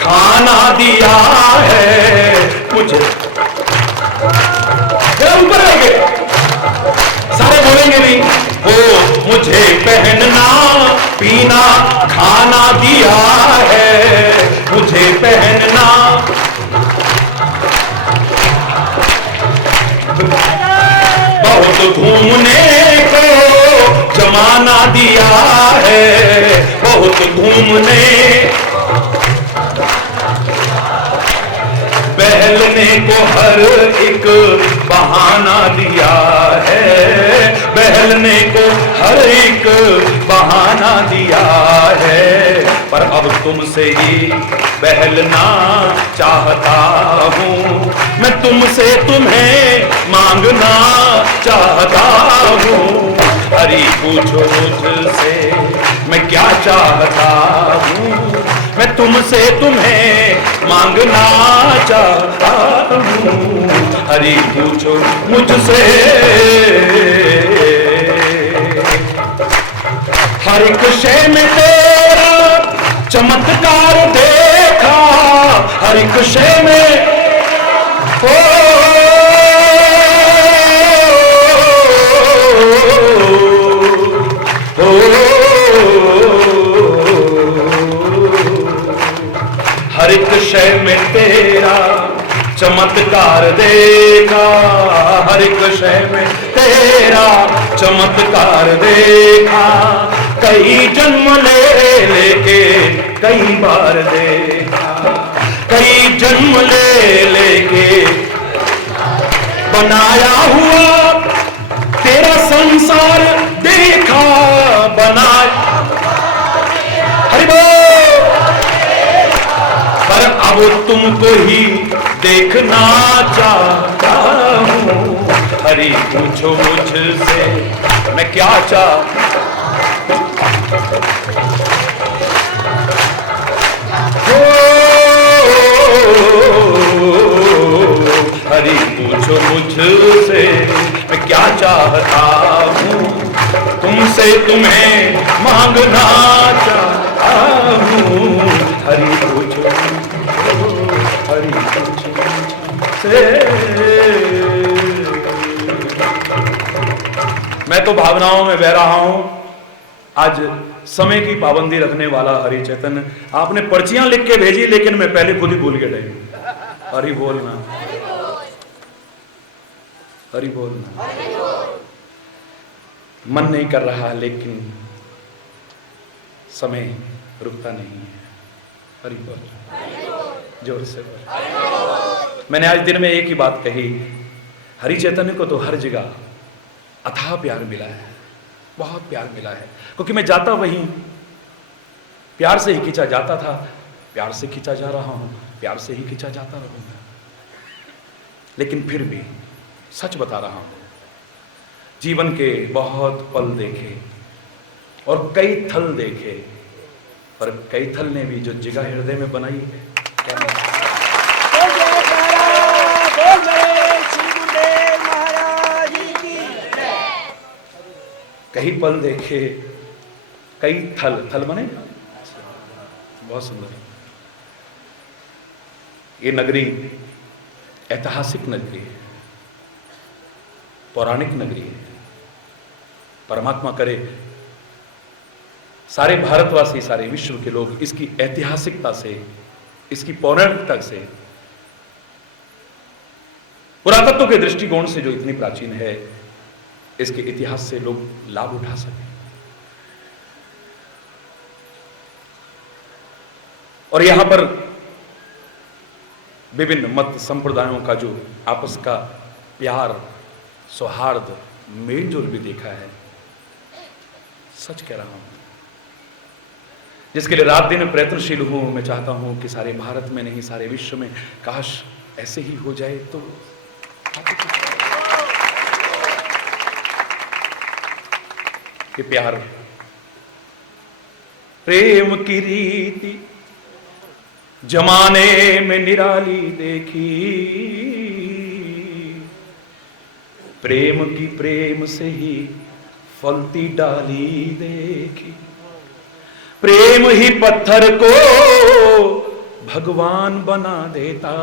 खाना दिया है, मुझे ऊपर रहेंगे सारे बोलेंगे नहीं। वो मुझे पहनना पीना खाना दिया है, मुझे पहनना बहुत घूमने को जमाना दिया है, बहुत घूमने बहलने को हर एक बहाना दिया है, बहलने को हर एक बहाना दिया है। पर अब तुमसे ही बहलना चाहता हूँ, मैं तुमसे तुम्हें मांगना चाहता हूँ। हरि पूछो मुझसे चाहता हूँ, मैं तुमसे तुम्हें मांगना चाहता हूँ। हरि पूछो मुझसे, हर एक शय में तेरा चमत्कार देखा, हर एक शय में हर एक शय में तेरा चमत्कार देखा, हर एक शय में तेरा चमत्कार देखा। कई जन्म ले लेके कई बार देखा, कई जन्म ले लेके बनाया हुआ तेरा संसार देखा, बनाया हरि बोल। पर अब तुमको ही देखना चाहता हूँ, हरि पूछो मुझसे मैं क्या हरि पूछो मुझसे मैं क्या चाहता हूँ, तुमसे तुम्हें मांगना चाहता हूँ। हरि पूछो, हरि पूछो मुझसे। मैं तो भावनाओं में बह रहा हूं। आज समय की पाबंदी रखने वाला हरि चैतन्य, आपने पर्चियां लिख के भेजी लेकिन मैं पहले खुद ही भूल के गई। हरि बोलना, हरि बोलना। मन नहीं कर रहा लेकिन समय रुकता नहीं है। हरि बोल, जोर से बोल। मैंने आज दिन में एक ही बात कही, हरि चैतन्य को तो हर जगह अथाह प्यार मिला है, बहुत प्यार मिला है। क्योंकि मैं जाता वहीं प्यार से ही खींचा जाता था, प्यार से खींचा जा रहा हूं, प्यार से ही खींचा जाता रहूंगा। लेकिन फिर भी सच बता रहा हूं, जीवन के बहुत पल देखे और कई थल देखे, पर कई थल ने भी जो जगह हृदय में बनाई है, कई पल देखे, कई थल, थल बने बहुत सुंदर। ये नगरी ऐतिहासिक नगरी है, पौराणिक नगरी है। परमात्मा करे सारे भारतवासी, सारे विश्व के लोग इसकी ऐतिहासिकता से, इसकी पौराणिकता से, पुरातत्व के दृष्टिकोण से जो इतनी प्राचीन है, इसके इतिहास से लोग लाभ उठा सके। और यहां पर विभिन्न मत संप्रदायों का जो आपस का प्यार, सौहार्द, मेलजोल भी देखा है। सच कह रहा हूं, जिसके लिए रात दिन प्रयत्नशील हूं। मैं चाहता हूं कि सारे भारत में नहीं, सारे विश्व में काश ऐसे ही हो जाए तो। कि प्यार, प्रेम की रीति जमाने में निराली देखी, प्रेम की प्रेम से ही फलती डाली देखी। प्रेम ही पत्थर को भगवान बना देता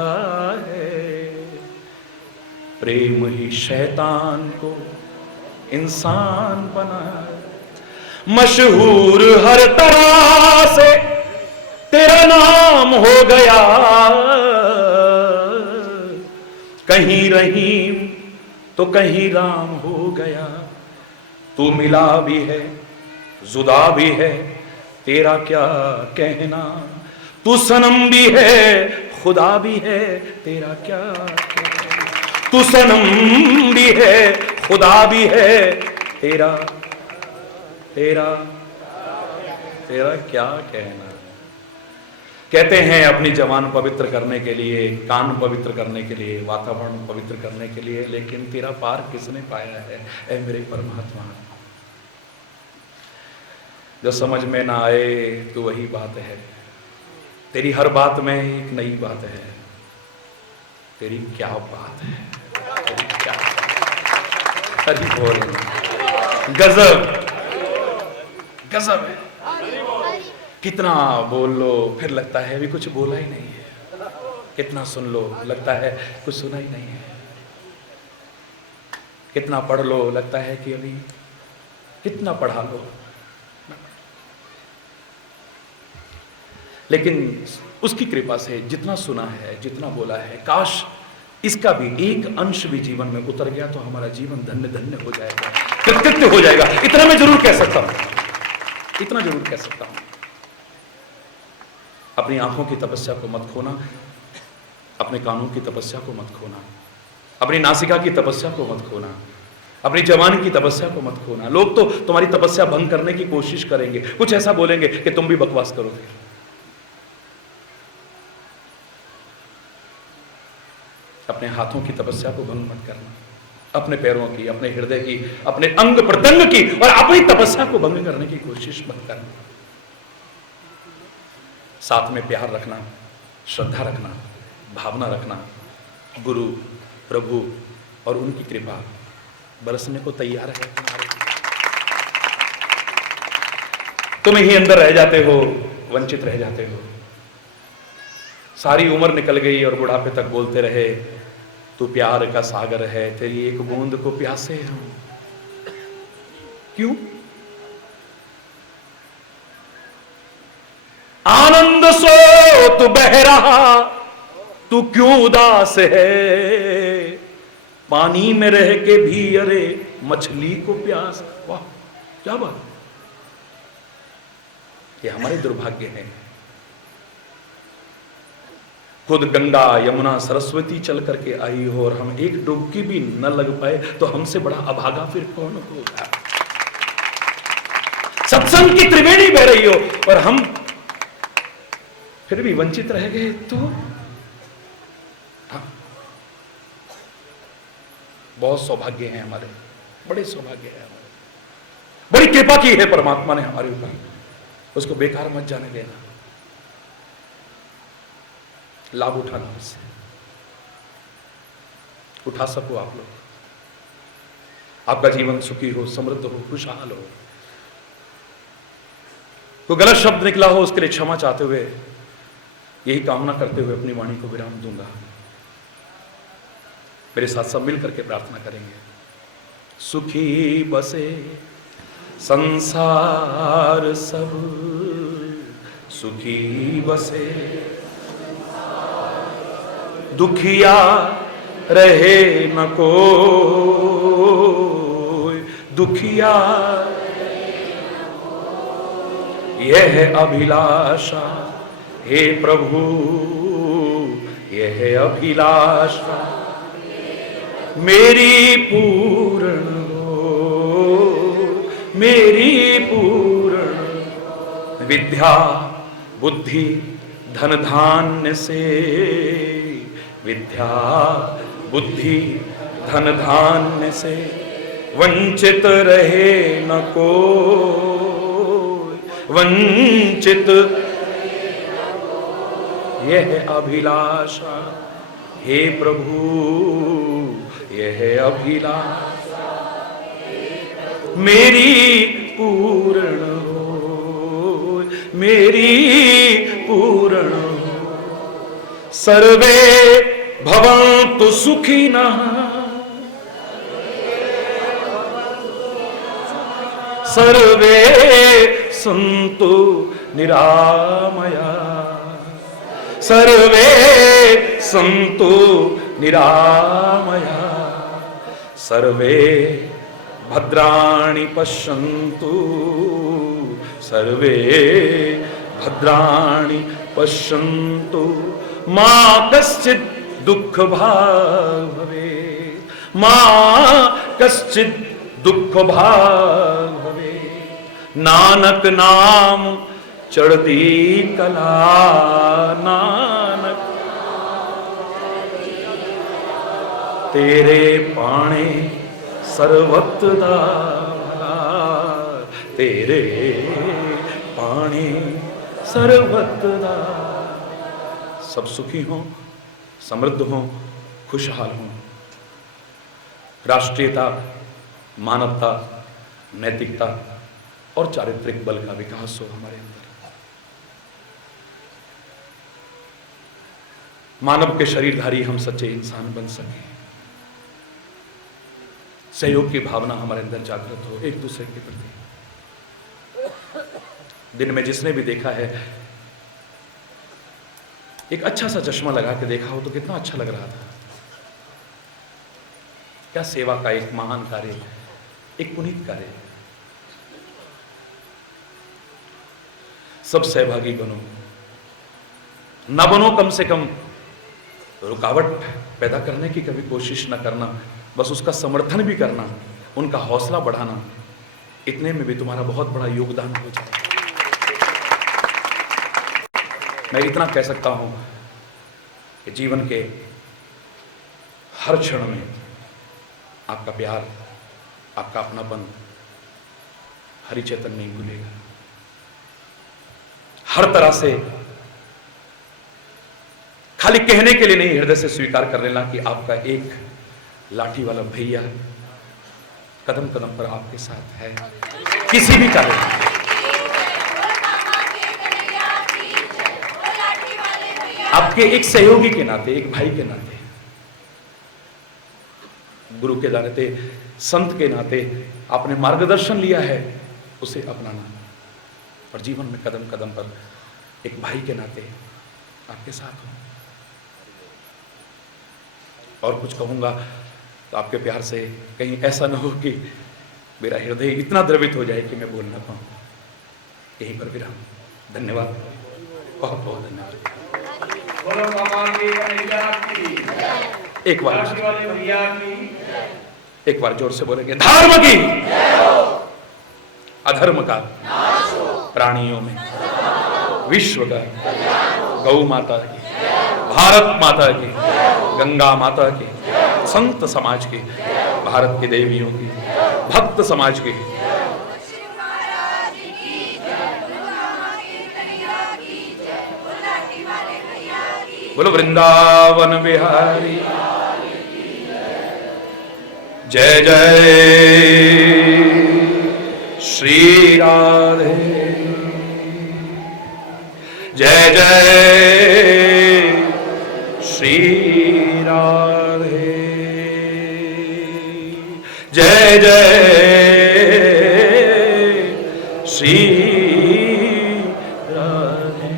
है, प्रेम ही शैतान को इंसान बना। मशहूर हर तरह से तेरा नाम हो गया, कहीं रहीम तो कहीं राम हो गया। तू मिला भी है, जुदा भी है, तेरा क्या कहना। तू सनम भी है, खुदा भी है, तेरा क्या कहना। तू सनम भी है, खुदा भी है, तेरा तेरा तेरा क्या कहना। कहते हैं अपनी जबान पवित्र करने के लिए, कान पवित्र करने के लिए, वातावरण पवित्र करने के लिए, लेकिन तेरा पार किसने पाया है ऐ मेरे परमात्मा। जो समझ में ना आए तो वही बात है, तेरी हर बात में एक नई बात है, तेरी क्या बात है, तेरी क्या हरि बोल, गजब गजब है। कितना बोल लो फिर लगता है अभी कुछ बोला ही नहीं है, कितना सुन लो लगता है कुछ सुना ही नहीं है, कितना पढ़ लो लगता है कि अभी कितना पढ़ा लो। लेकिन उसकी कृपा से जितना सुना है, जितना बोला है, काश इसका भी एक अंश भी जीवन में उतर गया तो हमारा जीवन धन्य धन्य हो जाएगा, कृतकृत्य हो जाएगा। इतना मैं जरूर कह सकता हूं, इतना जरूर कह सकता हूं। अपनी आंखों की तपस्या को मत खोना, अपने कानों की तपस्या को मत खोना, अपनी नासिका की तपस्या को मत खोना, अपनी जवानी की तपस्या को मत खोना। लोग तो तुम्हारी तपस्या भंग करने की कोशिश करेंगे, कुछ ऐसा बोलेंगे कि तुम भी बकवास करोगे। अपने हाथों की तपस्या को भंग मत करना, अपने पैरों की, अपने हृदय की, अपने अंग प्रत्यंग की और अपनी तपस्या को भंग करने की कोशिश मत करना। साथ में प्यार रखना, श्रद्धा रखना, भावना रखना। गुरु, प्रभु और उनकी कृपा बरसने को तैयार है तुम्हारे। तुम ही अंदर रह जाते हो, वंचित रह जाते हो। सारी उम्र निकल गई और बुढ़ापे तक बोलते रहे तू प्यार का सागर है, तेरी एक बूंद को प्यासे हम। क्यों? आनंद सो तू बह रहा, तू क्यों उदास है, पानी में रह के भी अरे मछली को प्यास। वाह क्या बात, ये हमारे दुर्भाग्य हैं। खुद गंगा यमुना सरस्वती चल करके आई हो और हम एक डुबकी भी न लग पाए तो हमसे बड़ा अभागा फिर कौन होगा। सत्संग की त्रिवेणी बह रही हो और हम फिर भी वंचित रह गए तो हाँ, बहुत सौभाग्य है हमारे, बड़े सौभाग्य है हमारे, बड़ी कृपा की है परमात्मा ने हमारे ऊपर, उसको बेकार मत जाने देना, लाभ उठाना उससे, उठा सको आप लोग, आपका जीवन सुखी हो, समृद्ध हो, खुशहाल हो। कोई गलत शब्द निकला हो उसके लिए क्षमा चाहते हुए, यही कामना करते हुए अपनी वाणी को विराम दूंगा। मेरे साथ सब मिल करके प्रार्थना करेंगे। सुखी बसे संसार सब, सुखी बसे दुखिया रहे न कोई, दुखिया यह अभिलाषा हे प्रभु, यह अभिलाषा मेरी पूर्ण हो, मेरी पूर्ण। विद्या बुद्धि धन धान्य से, विद्या बुद्धि धन धान्य से वंचित रहे न कोई, वंचित यह अभिलाषा हे प्रभु, यह अभिलाषा मेरी पूर्ण हो, मेरी पूर्ण हो। सर्वे भवन्तु सुखिनः, सर्वे सन्तु निरामया, सर्वे सन्तु निरामया, सर्वे भद्राणि पश्यन्तु, सर्वे भद्राणि पश्यन्तु, मा कश्चित् दुःख भाग् भवेत्, मा कश्चित् दुःख भाग् भवेत्। नानक नाम चढ़ती कला, नानक तेरे पाणे सर्वत्र दा भला, तेरे पाणी सर्वत्र सब सुखी हों, समृद्ध हों, खुशहाल हों। राष्ट्रीयता, मानवता, नैतिकता और चारित्रिक बल का विकास हो हमारे अंदर। मानव के शरीरधारी हम सच्चे इंसान बन सके। सहयोग की भावना हमारे अंदर जागृत हो एक दूसरे के प्रति। दिन में जिसने भी देखा है, एक अच्छा सा चश्मा लगा के देखा हो तो कितना अच्छा लग रहा था। क्या सेवा का एक महान कार्य, एक पुनीत कार्य। सब सहभागी बनो, ना बनो कम से कम रुकावट पैदा करने की कभी कोशिश न करना, बस उसका समर्थन भी करना, उनका हौसला बढ़ाना, इतने में भी तुम्हारा बहुत बड़ा योगदान हो जाए। मैं इतना कह सकता हूं कि जीवन के हर क्षण में आपका प्यार, आपका अपनापन हरि चैतन्य नहीं भूलेगा। हर तरह से खाली कहने के लिए नहीं, हृदय से स्वीकार कर लेना कि आपका एक लाठी वाला भैया कदम कदम पर आपके साथ है, किसी भी कार्य में। आपके एक सहयोगी के नाते, एक भाई के नाते, गुरु के नाते, संत के नाते आपने मार्गदर्शन लिया है, उसे अपनाना और जीवन में कदम कदम पर एक भाई के नाते आपके साथ हूं। और कुछ कहूंगा तो आपके प्यार से कहीं ऐसा न हो कि मेरा हृदय इतना द्रवित हो जाए कि मैं बोल ना पाऊं। यहीं पर विराम। धन्यवाद, बहुत बहुत धन्यवाद। एक बार जोर से बोलेंगे, धर्म की अधर्म का प्राणियों में, विश्व का, गौ माता की, भारत माता की, गंगा माता की, संत समाज की, भारत की देवियों की, भक्त समाज की, बोलो वृंदावन बिहारी जय जय श्री राधे, जय जय श्री राधे, जय जय श्री राधे।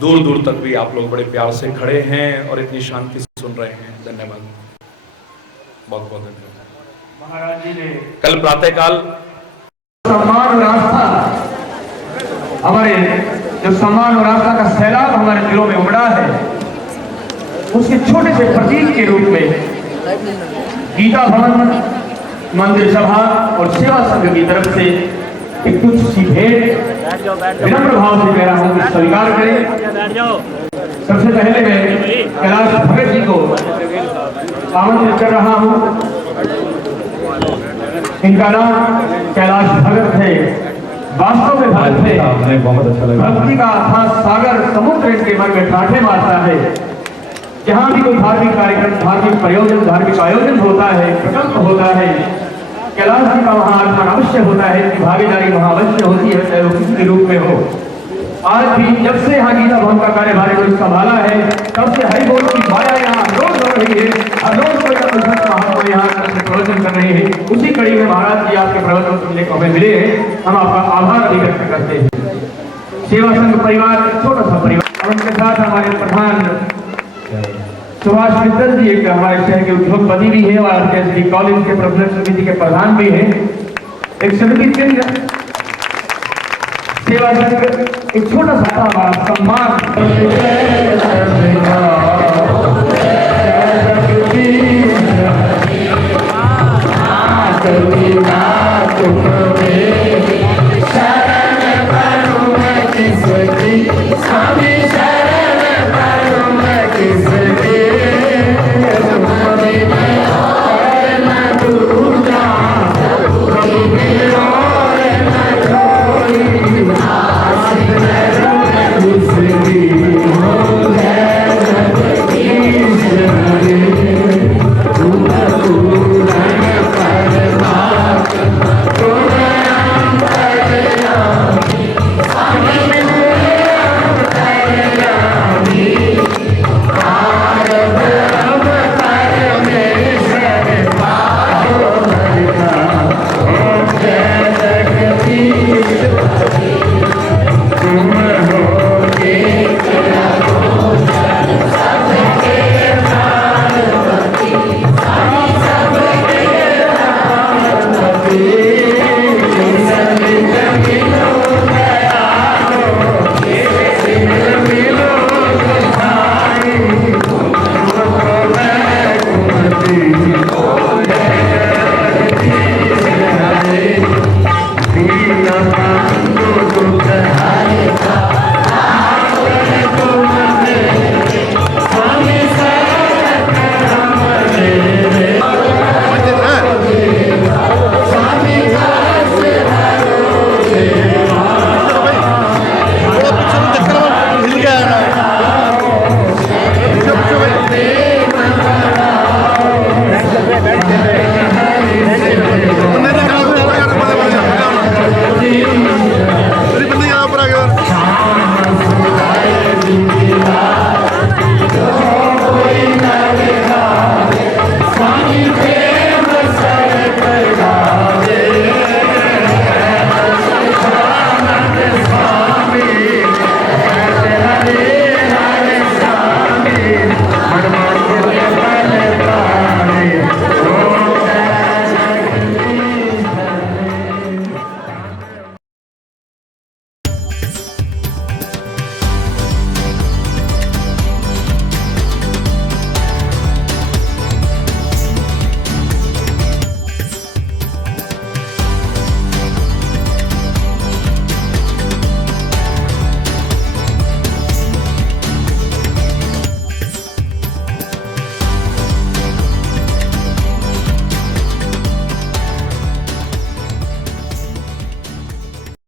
दूर दूर तक भी आप लोग बड़े प्यार से खड़े हैं और इतनी शांति से सुन रहे हैं। धन्यवाद, बहुत बहुत धन्यवाद। महाराज जी ने कल प्रातःकाल सम्मान और आस्था, हमारे जो सम्मान और आस्था का सैलाब हमारे दिलों में उमड़ा है, उसके छोटे से प्रतीक के रूप में गीता भवन मंदिर सभा और सेवा संघ की तरफ से एक कुछ सी भेंट विनम्र भाव से कह रहा हूं कि स्वीकार करें। सबसे पहले मैं कैलाश भगत जी को आमंत्रित कर रहा हूं। इनका नाम कैलाश भगत है, वास्तव में भगत है। भक्ति का अथाह सागर समुद्र इनके मन में ठाठे मारता है। जहां भी कोई धार्मिक कार्यक्रम, धार्मिक प्रयोजन, धार्मिक आयोजन होता है, प्रकल्प होता है, कैलाश जी का वहां आगमन अवश्य होता है, इनकी भागीदारी वहां अवश्य होती है, चाहे वो किसी के रूप में हो। आज भी जब से यहाँ गीता भवन का कार्यभार को संभाला है, तब से हरि बोल की माया यहाँ रोज हो रही है, रोज कोई महात्मा यहाँ प्रवचन कर रहे हैं। उसी कड़ी में महाराज जी आपके प्रवचन सुनने को हमें मिले हैं, हम आपका आभार भी व्यक्त करते हैं। सेवा संघ परिवार एक छोटा सा परिवार, और उनके साथ हमारे प्रधान सुभाष मित्तल जी एक हमारे शहर के उद्योगपति भी है और कैसे कॉलेज के प्रोफेसर समिति के प्रधान भी हैं। एक समिति केंद्र सेवा संघ एक छोटा सा हमारा सम्मान।